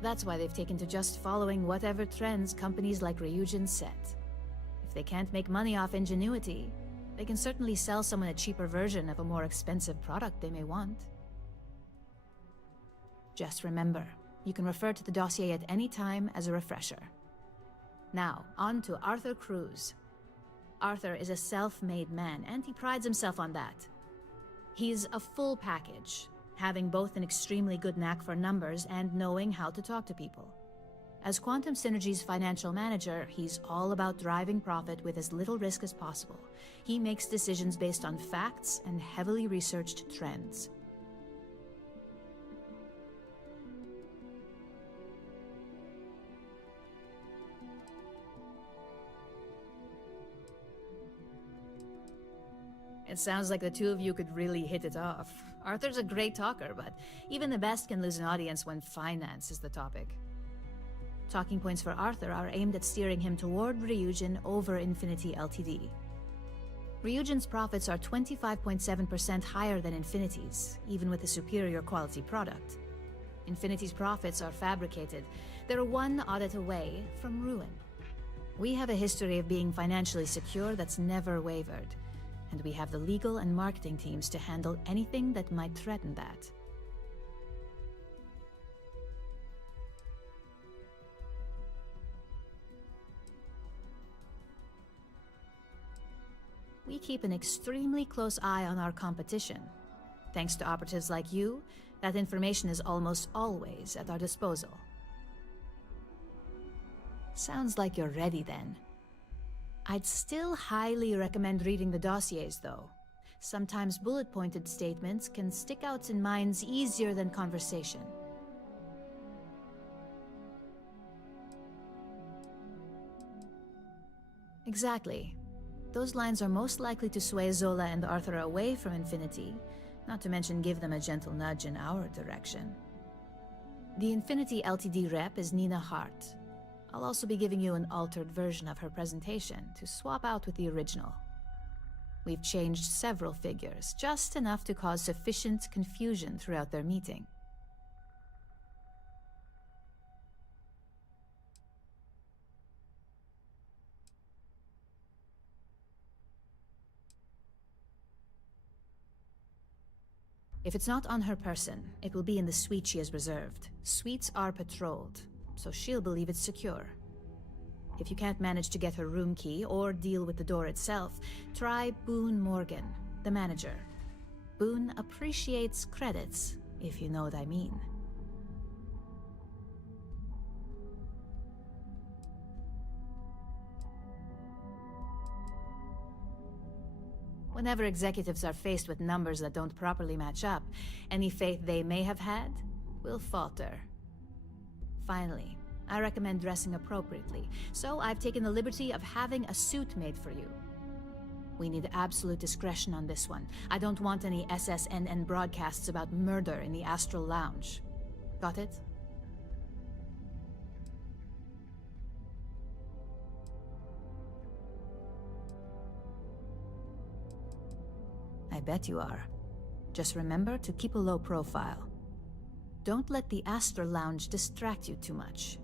That's why they've taken to just following whatever trends companies like Ryujin set. If they can't make money off ingenuity, they can certainly sell someone a cheaper version of a more expensive product they may want. Just remember, you can refer to the dossier at any time as a refresher. Now, on to Arthur Cruz. Arthur is a self-made man, and he prides himself on that. He's a full package, having both an extremely good knack for numbers and knowing how to talk to people. As Quantum Synergy's financial manager, he's all about driving profit with as little risk as possible. He makes decisions based on facts and heavily researched trends. It sounds like the two of you could really hit it off. Arthur's a great talker, but even the best can lose an audience when finance is the topic. Talking points for Arthur are aimed at steering him toward Ryujin over Infinity Ltd. Ryujin's profits are 25.7% higher than Infinity's, even with a superior quality product. Infinity's profits are fabricated. They're one audit away from ruin. We have a history of being financially secure that's never wavered, and we have the legal and marketing teams to handle anything that might threaten that. We keep an extremely close eye on our competition. Thanks to operatives like you, that information is almost always at our disposal. Sounds like you're ready then. I'd still highly recommend reading the dossiers, though. Sometimes bullet-pointed statements can stick out in minds easier than conversation. Exactly. Those lines are most likely to sway Zola and Arthur away from Infinity, not to mention give them a gentle nudge in our direction. The Infinity Ltd rep is Nina Hart. I'll also be giving you an altered version of her presentation to swap out with the original. We've changed several figures, just enough to cause sufficient confusion throughout their meeting. If it's not on her person, it will be in the suite she has reserved. Suites are patrolled, so she'll believe it's secure. If you can't manage to get her room key or deal with the door itself, try Boone Morgan, the manager. Boone appreciates credits, if you know what I mean. Whenever executives are faced with numbers that don't properly match up, any faith they may have had will falter. Finally, I recommend dressing appropriately, so I've taken the liberty of having a suit made for you. We need absolute discretion on this one. I don't want any SSNN broadcasts about murder in the Astral Lounge. Got it? I bet you are. Just remember to keep a low profile. Don't let the Astral Lounge distract you too much.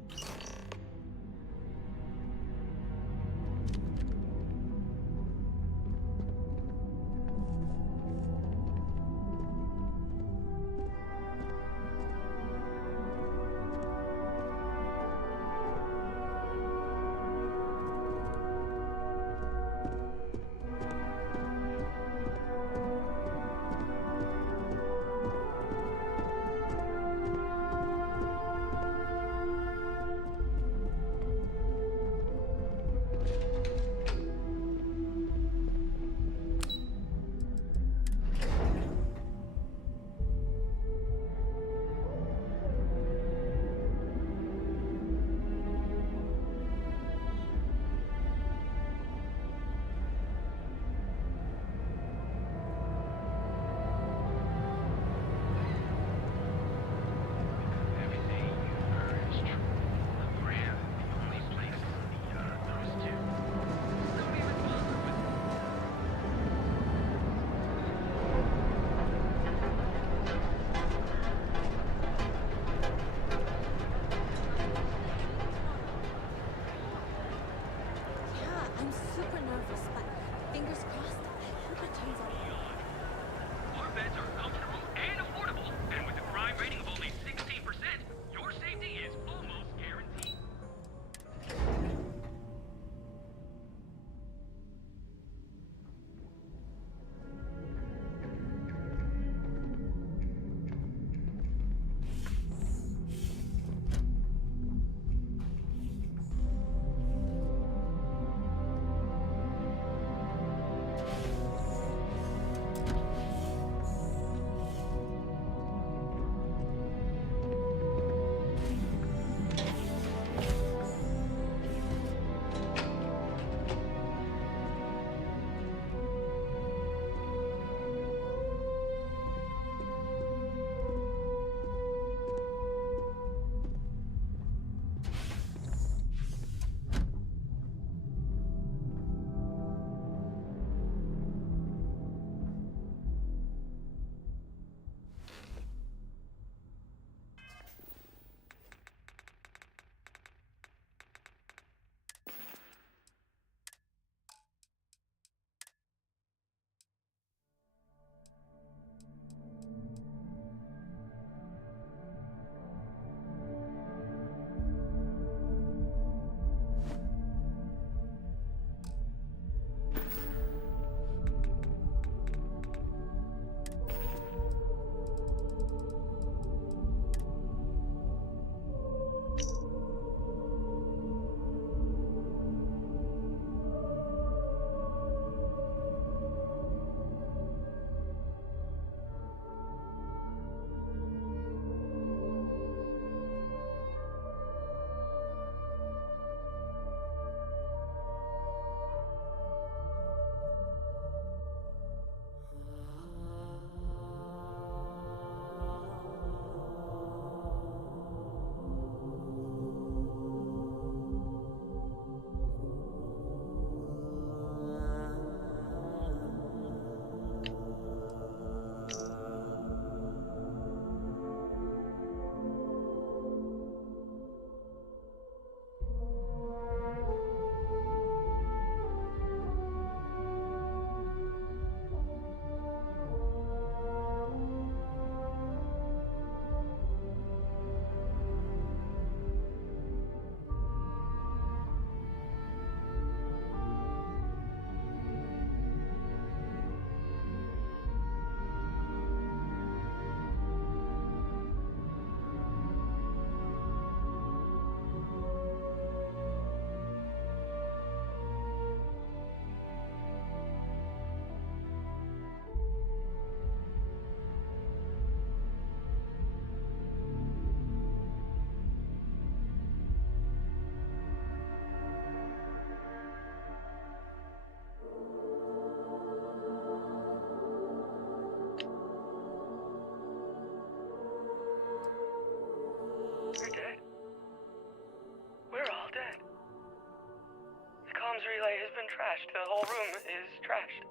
trashed. The whole room is trashed.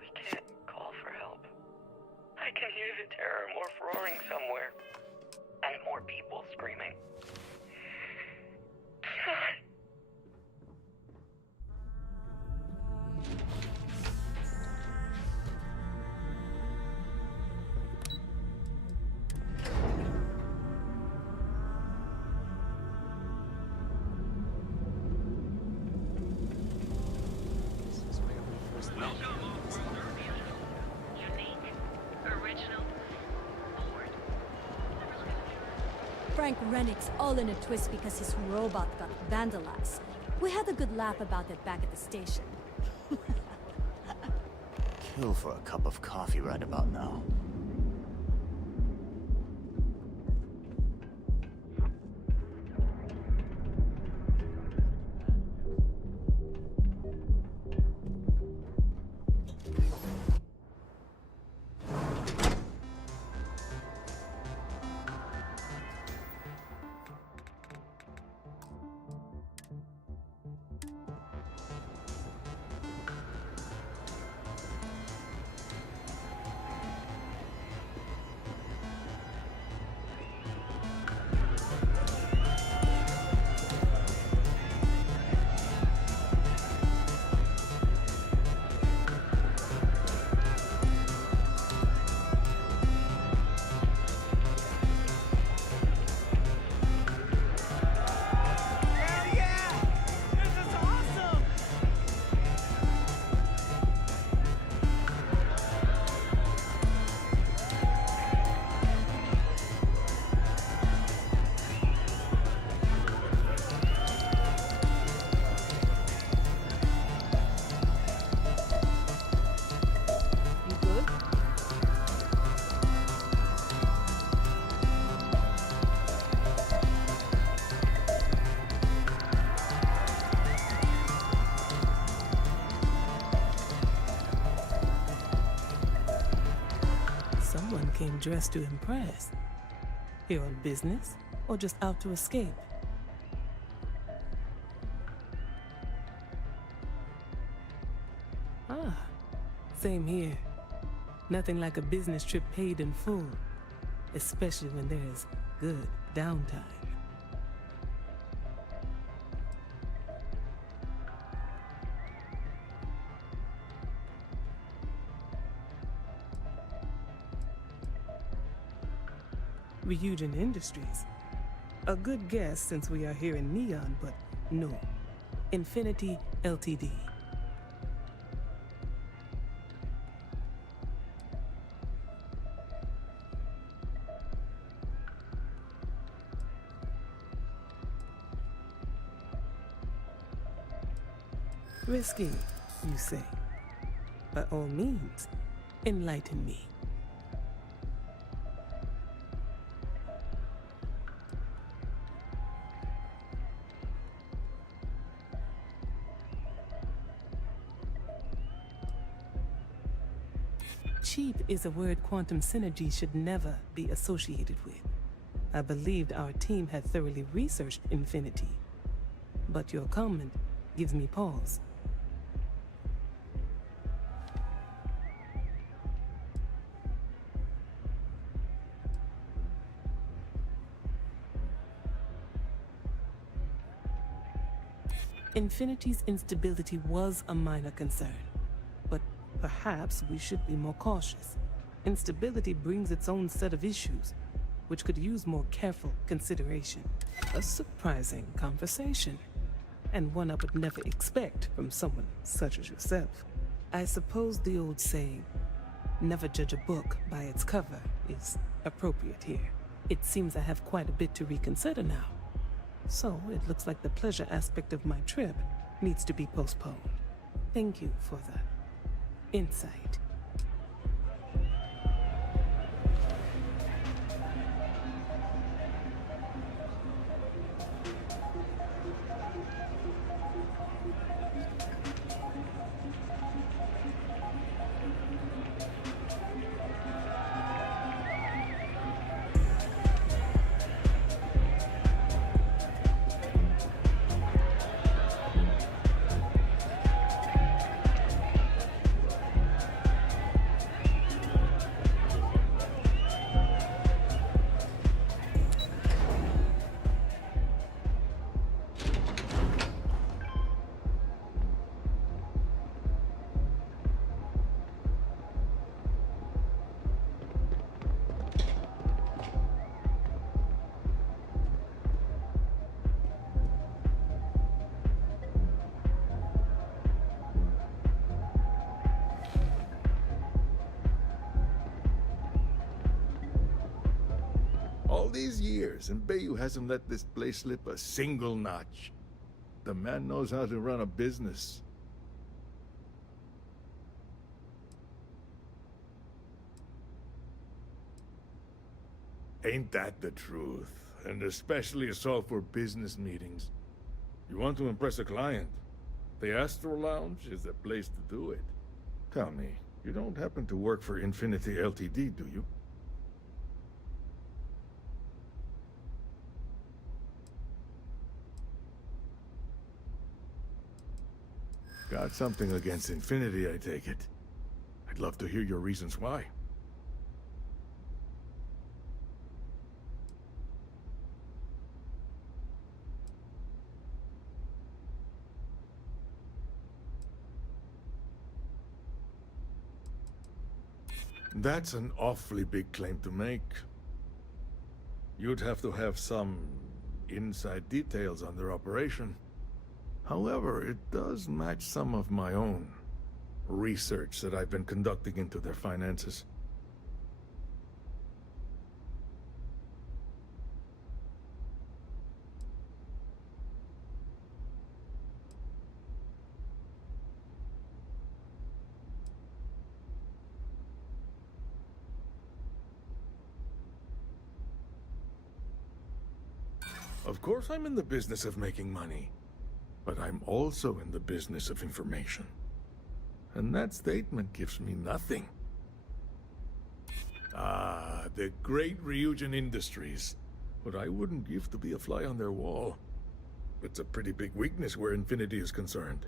We can't call for help. I can hear the terror morph roaring somewhere. And more people screaming. God. Frank Rennick's all in a twist because his robot got vandalized. We had a good laugh about it back at the station. Kill for a cup of coffee right about now. Came dressed to impress. Here on business, or just out to escape? Ah, same here. Nothing like a business trip paid in full, especially when there's good downtime. Ryujin Industries. A good guess since we are here in Neon, but no. Infinity Ltd. Risky, you say? By all means, enlighten me. Cheap is a word Quantum Synergy should never be associated with. I believed our team had thoroughly researched Infinity, but your comment gives me pause. Infinity's instability was a minor concern, but perhaps we should be more cautious. Instability brings its own set of issues, which could use more careful consideration. A surprising conversation, and one I would never expect from someone such as yourself. I suppose the old saying, never judge a book by its cover, is appropriate here. It seems I have quite a bit to reconsider now. So it looks like the pleasure aspect of my trip needs to be postponed. Thank you for the insight. All these years, and Bayou hasn't let this place slip a single notch. The man knows how to run a business. Ain't that the truth? And especially so for business meetings. You want to impress a client? The Astro Lounge is the place to do it. Tell me, you don't happen to work for Infinity Ltd, do you? Got something against Infinity, I take it. I'd love to hear your reasons why. That's an awfully big claim to make. You'd have to have some inside details on their operation. However, it does match some of my own research that I've been conducting into their finances. Of course I'm in the business of making money, but I'm also in the business of information. And that statement gives me nothing. Ah, the great Ryujin Industries. What I wouldn't give to be a fly on their wall. It's a pretty big weakness where Infinity is concerned.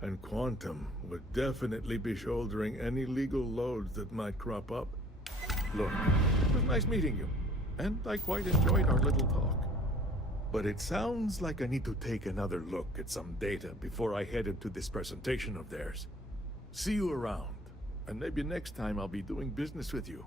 And Quantum would definitely be shouldering any legal loads that might crop up. Look, it was nice meeting you, and I quite enjoyed our little talk. But it sounds like I need to take another look at some data before I head into this presentation of theirs. See you around, and maybe next time I'll be doing business with you.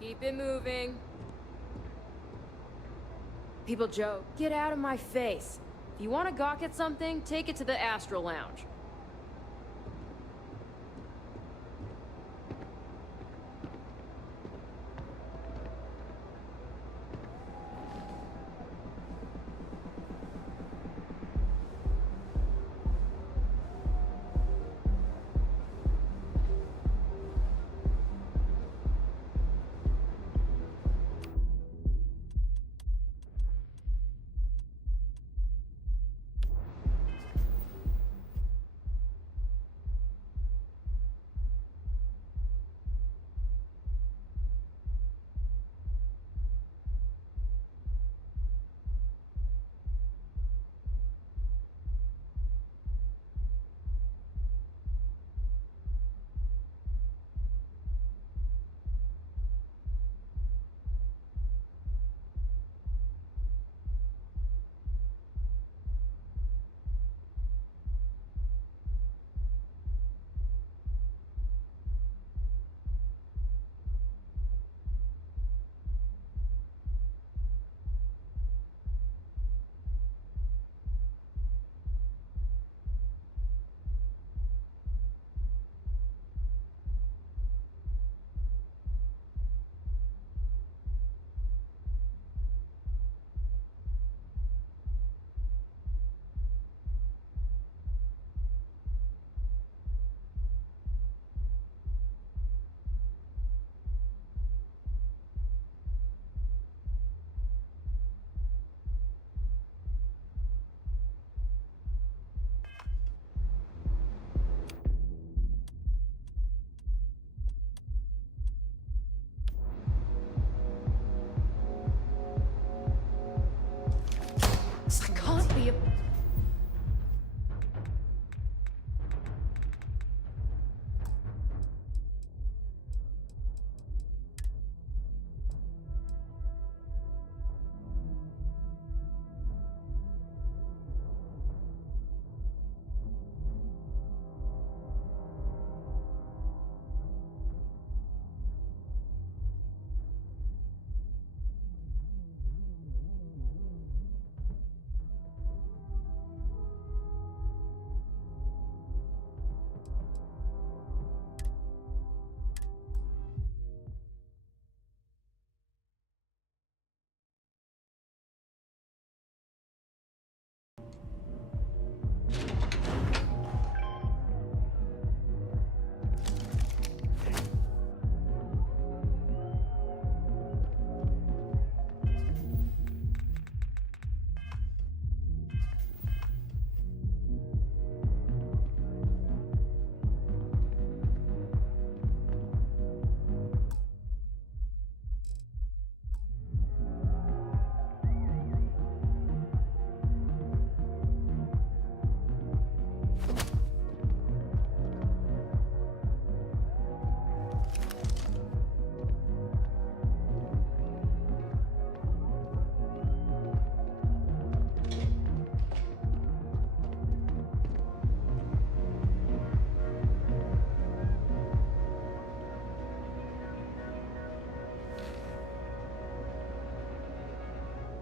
Keep it moving. People joke, get out of my face. If you want to gawk at something, take it to the Astro Lounge.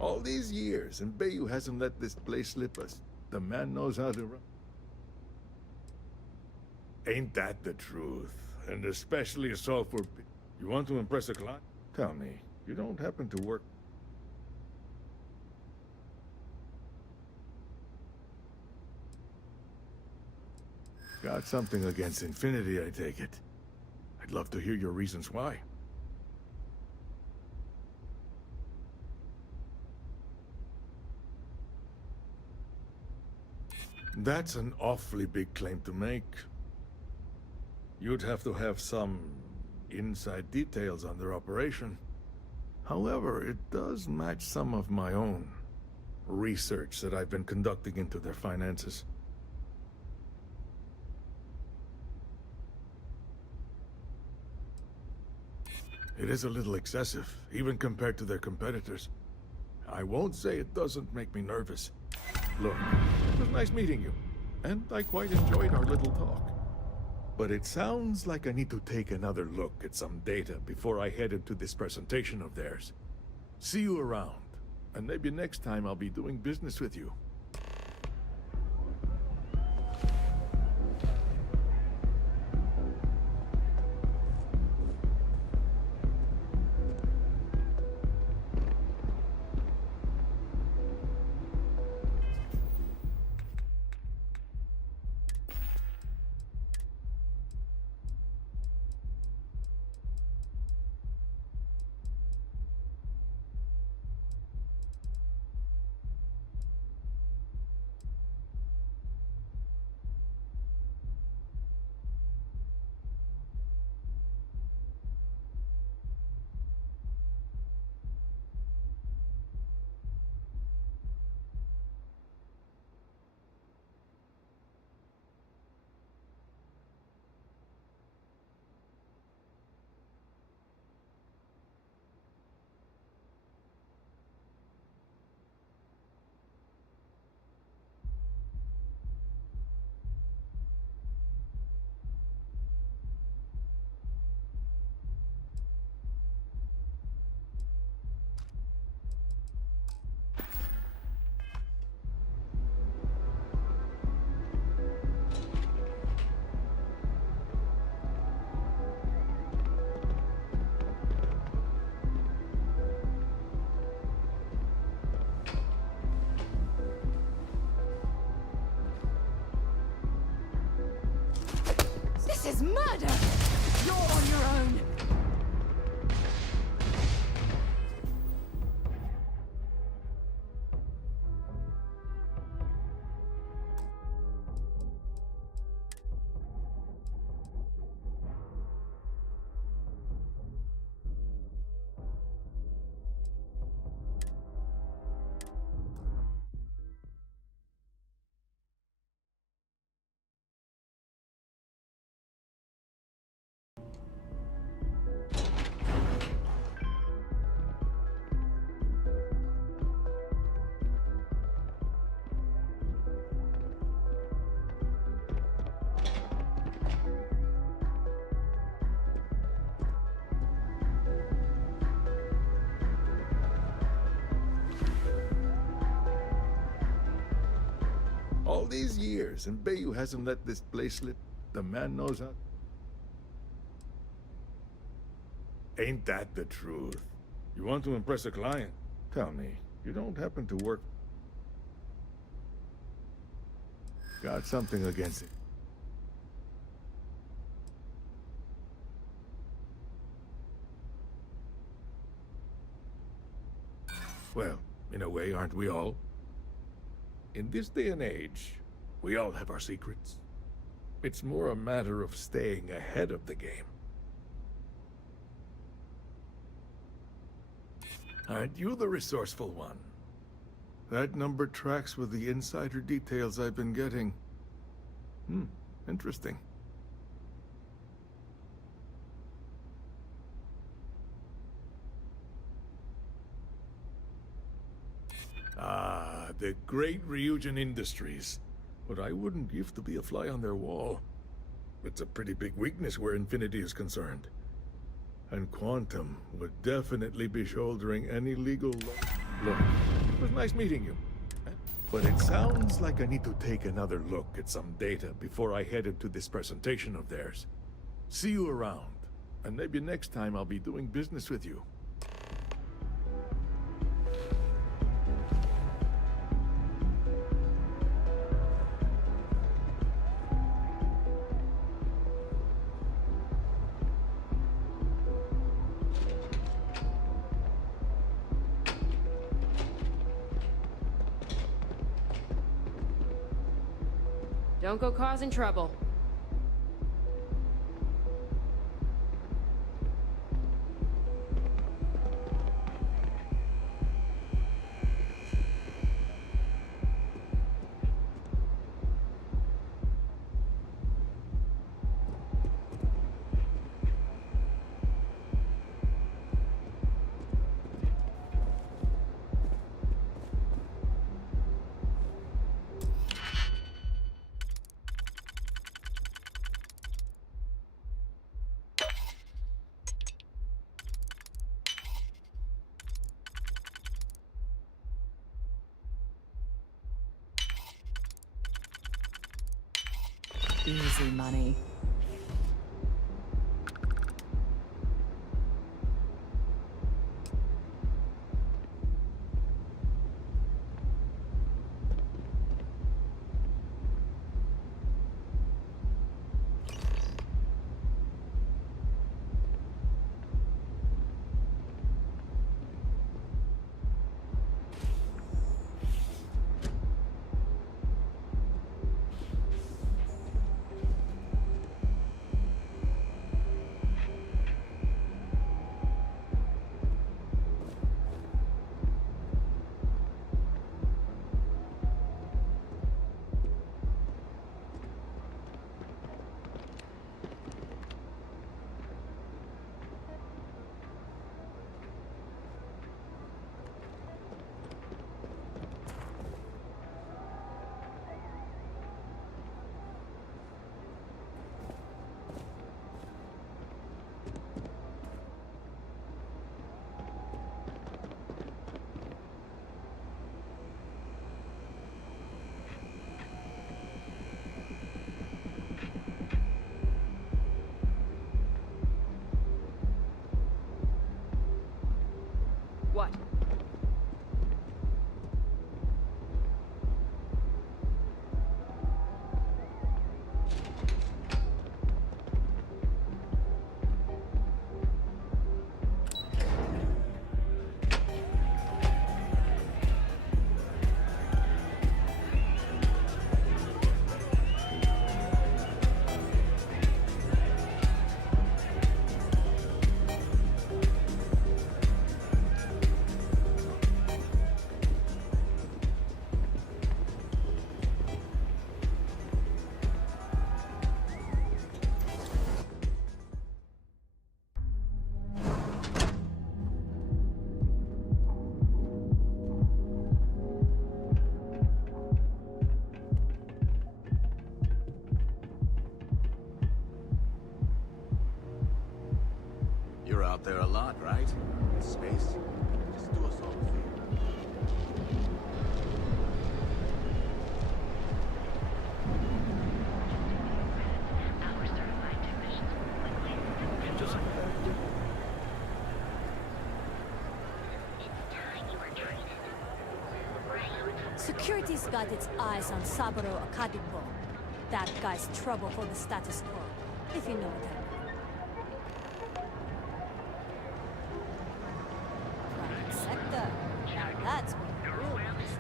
All these years, and Bayou hasn't let this place slip us. The man knows how to run. Ain't that the truth? And especially a sulfur pit. You want to impress a client? Tell me, you don't happen to work... Got something against Infinity, I take it. I'd love to hear your reasons why. That's an awfully big claim to make. You'd have to have some inside details on their operation. However, it does match some of my own research that I've been conducting into their finances. It is a little excessive, even compared to their competitors. I won't say it doesn't make me nervous. Look, it was nice meeting you, and I quite enjoyed our little talk. But it sounds like I need to take another look at some data before I head into this presentation of theirs. See you around, and maybe next time I'll be doing business with you. This is murder! You're on your own! All these years, and Bayou hasn't let this place slip. The man knows how... Ain't that the truth? You want to impress a client? Tell me, you don't happen to work... Got something against it. Well, in a way, aren't we all? In this day and age, we all have our secrets. It's more a matter of staying ahead of the game. Aren't you the resourceful one? That number tracks with the insider details I've been getting. Interesting. Ah, the great Ryujin Industries. What I wouldn't give to be a fly on their wall. It's a pretty big weakness where Infinity is concerned. And Quantum would definitely be shouldering any legal law. Look, it was nice meeting you. But it sounds like I need to take another look at some data before I head into this presentation of theirs. See you around, and maybe next time I'll be doing business with you. Don't go causing trouble. Easy money. What? You're out there a lot, right? In space? Just do us all a favor. Security's got its eyes on Saburo Akadipo. That guy's trouble for the status quo, if you know what I mean. Private sector. Now that's what the real one is.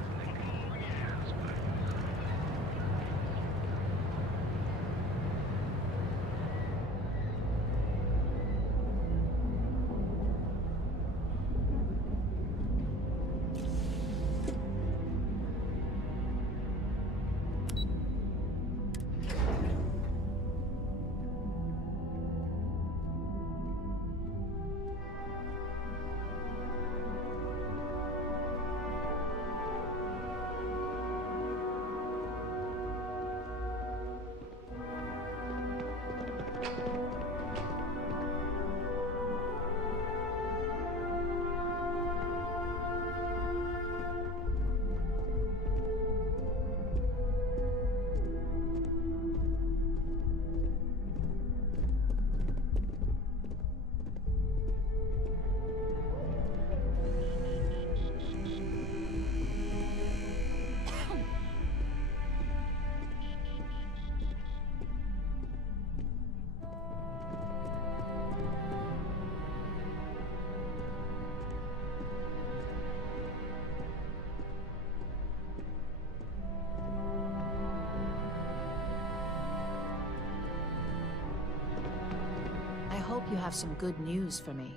have some good news for me.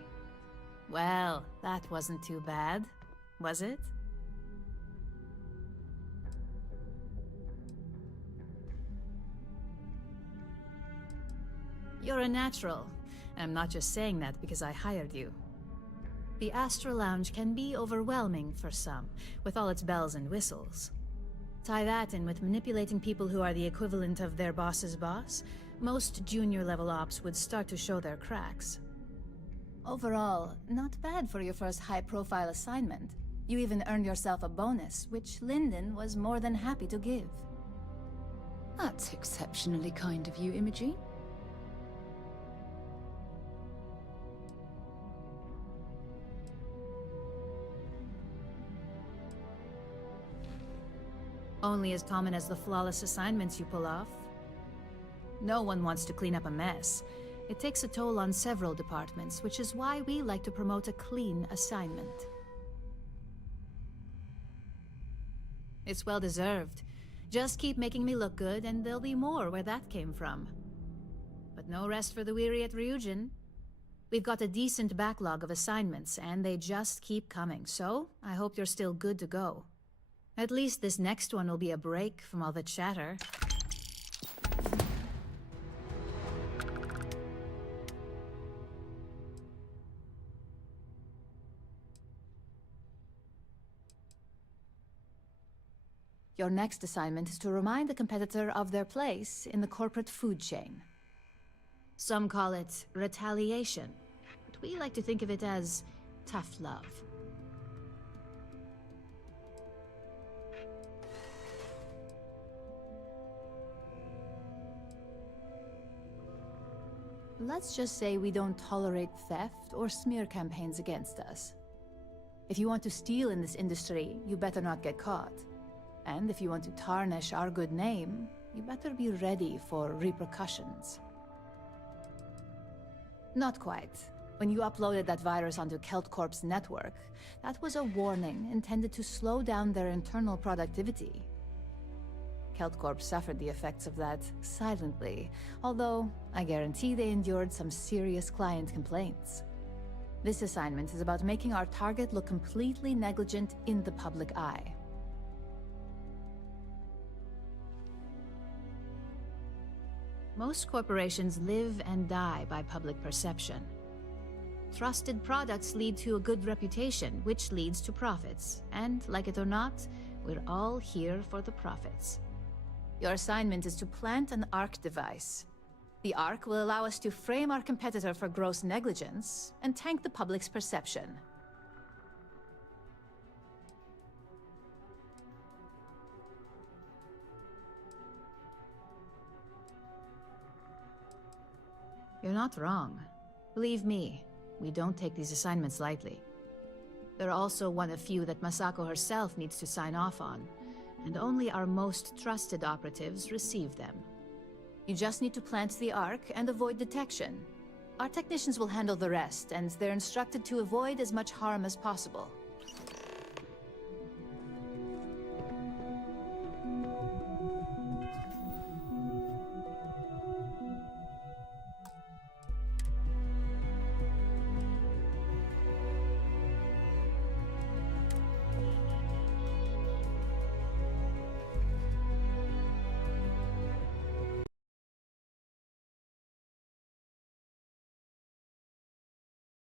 Well, that wasn't too bad, was it? You're a natural, and I'm not just saying that because I hired you. The Astra Lounge can be overwhelming for some, with all its bells and whistles. Tie that in with manipulating people who are the equivalent of their boss's boss, most junior-level ops would start to show their cracks. Overall, not bad for your first high-profile assignment. You even earned yourself a bonus, which Linden was more than happy to give. That's exceptionally kind of you, Imogene. Only as common as the flawless assignments you pull off. No one wants to clean up a mess. It takes a toll on several departments, which is why we like to promote a clean assignment. It's well deserved. Just keep making me look good, and there'll be more where that came from. But no rest for the weary at Ryujin. We've got a decent backlog of assignments, and they just keep coming, so I hope you're still good to go. At least this next one will be a break from all the chatter. Your next assignment is to remind the competitor of their place in the corporate food chain. Some call it retaliation, but we like to think of it as tough love. Let's just say we don't tolerate theft or smear campaigns against us. If you want to steal in this industry, you better not get caught. And if you want to tarnish our good name, you better be ready for repercussions. Not quite. When you uploaded that virus onto KeltCorp's network, that was a warning intended to slow down their internal productivity. KeltCorp suffered the effects of that silently, although I guarantee they endured some serious client complaints. This assignment is about making our target look completely negligent in the public eye. Most corporations live and die by public perception. Trusted products lead to a good reputation, which leads to profits. And, like it or not, we're all here for the profits. Your assignment is to plant an ARC device. The ARC will allow us to frame our competitor for gross negligence and tank the public's perception. You're not wrong. Believe me, we don't take these assignments lightly. They're also one of few that Masako herself needs to sign off on, and only our most trusted operatives receive them. You just need to plant the ARC and avoid detection. Our technicians will handle the rest, and they're instructed to avoid as much harm as possible.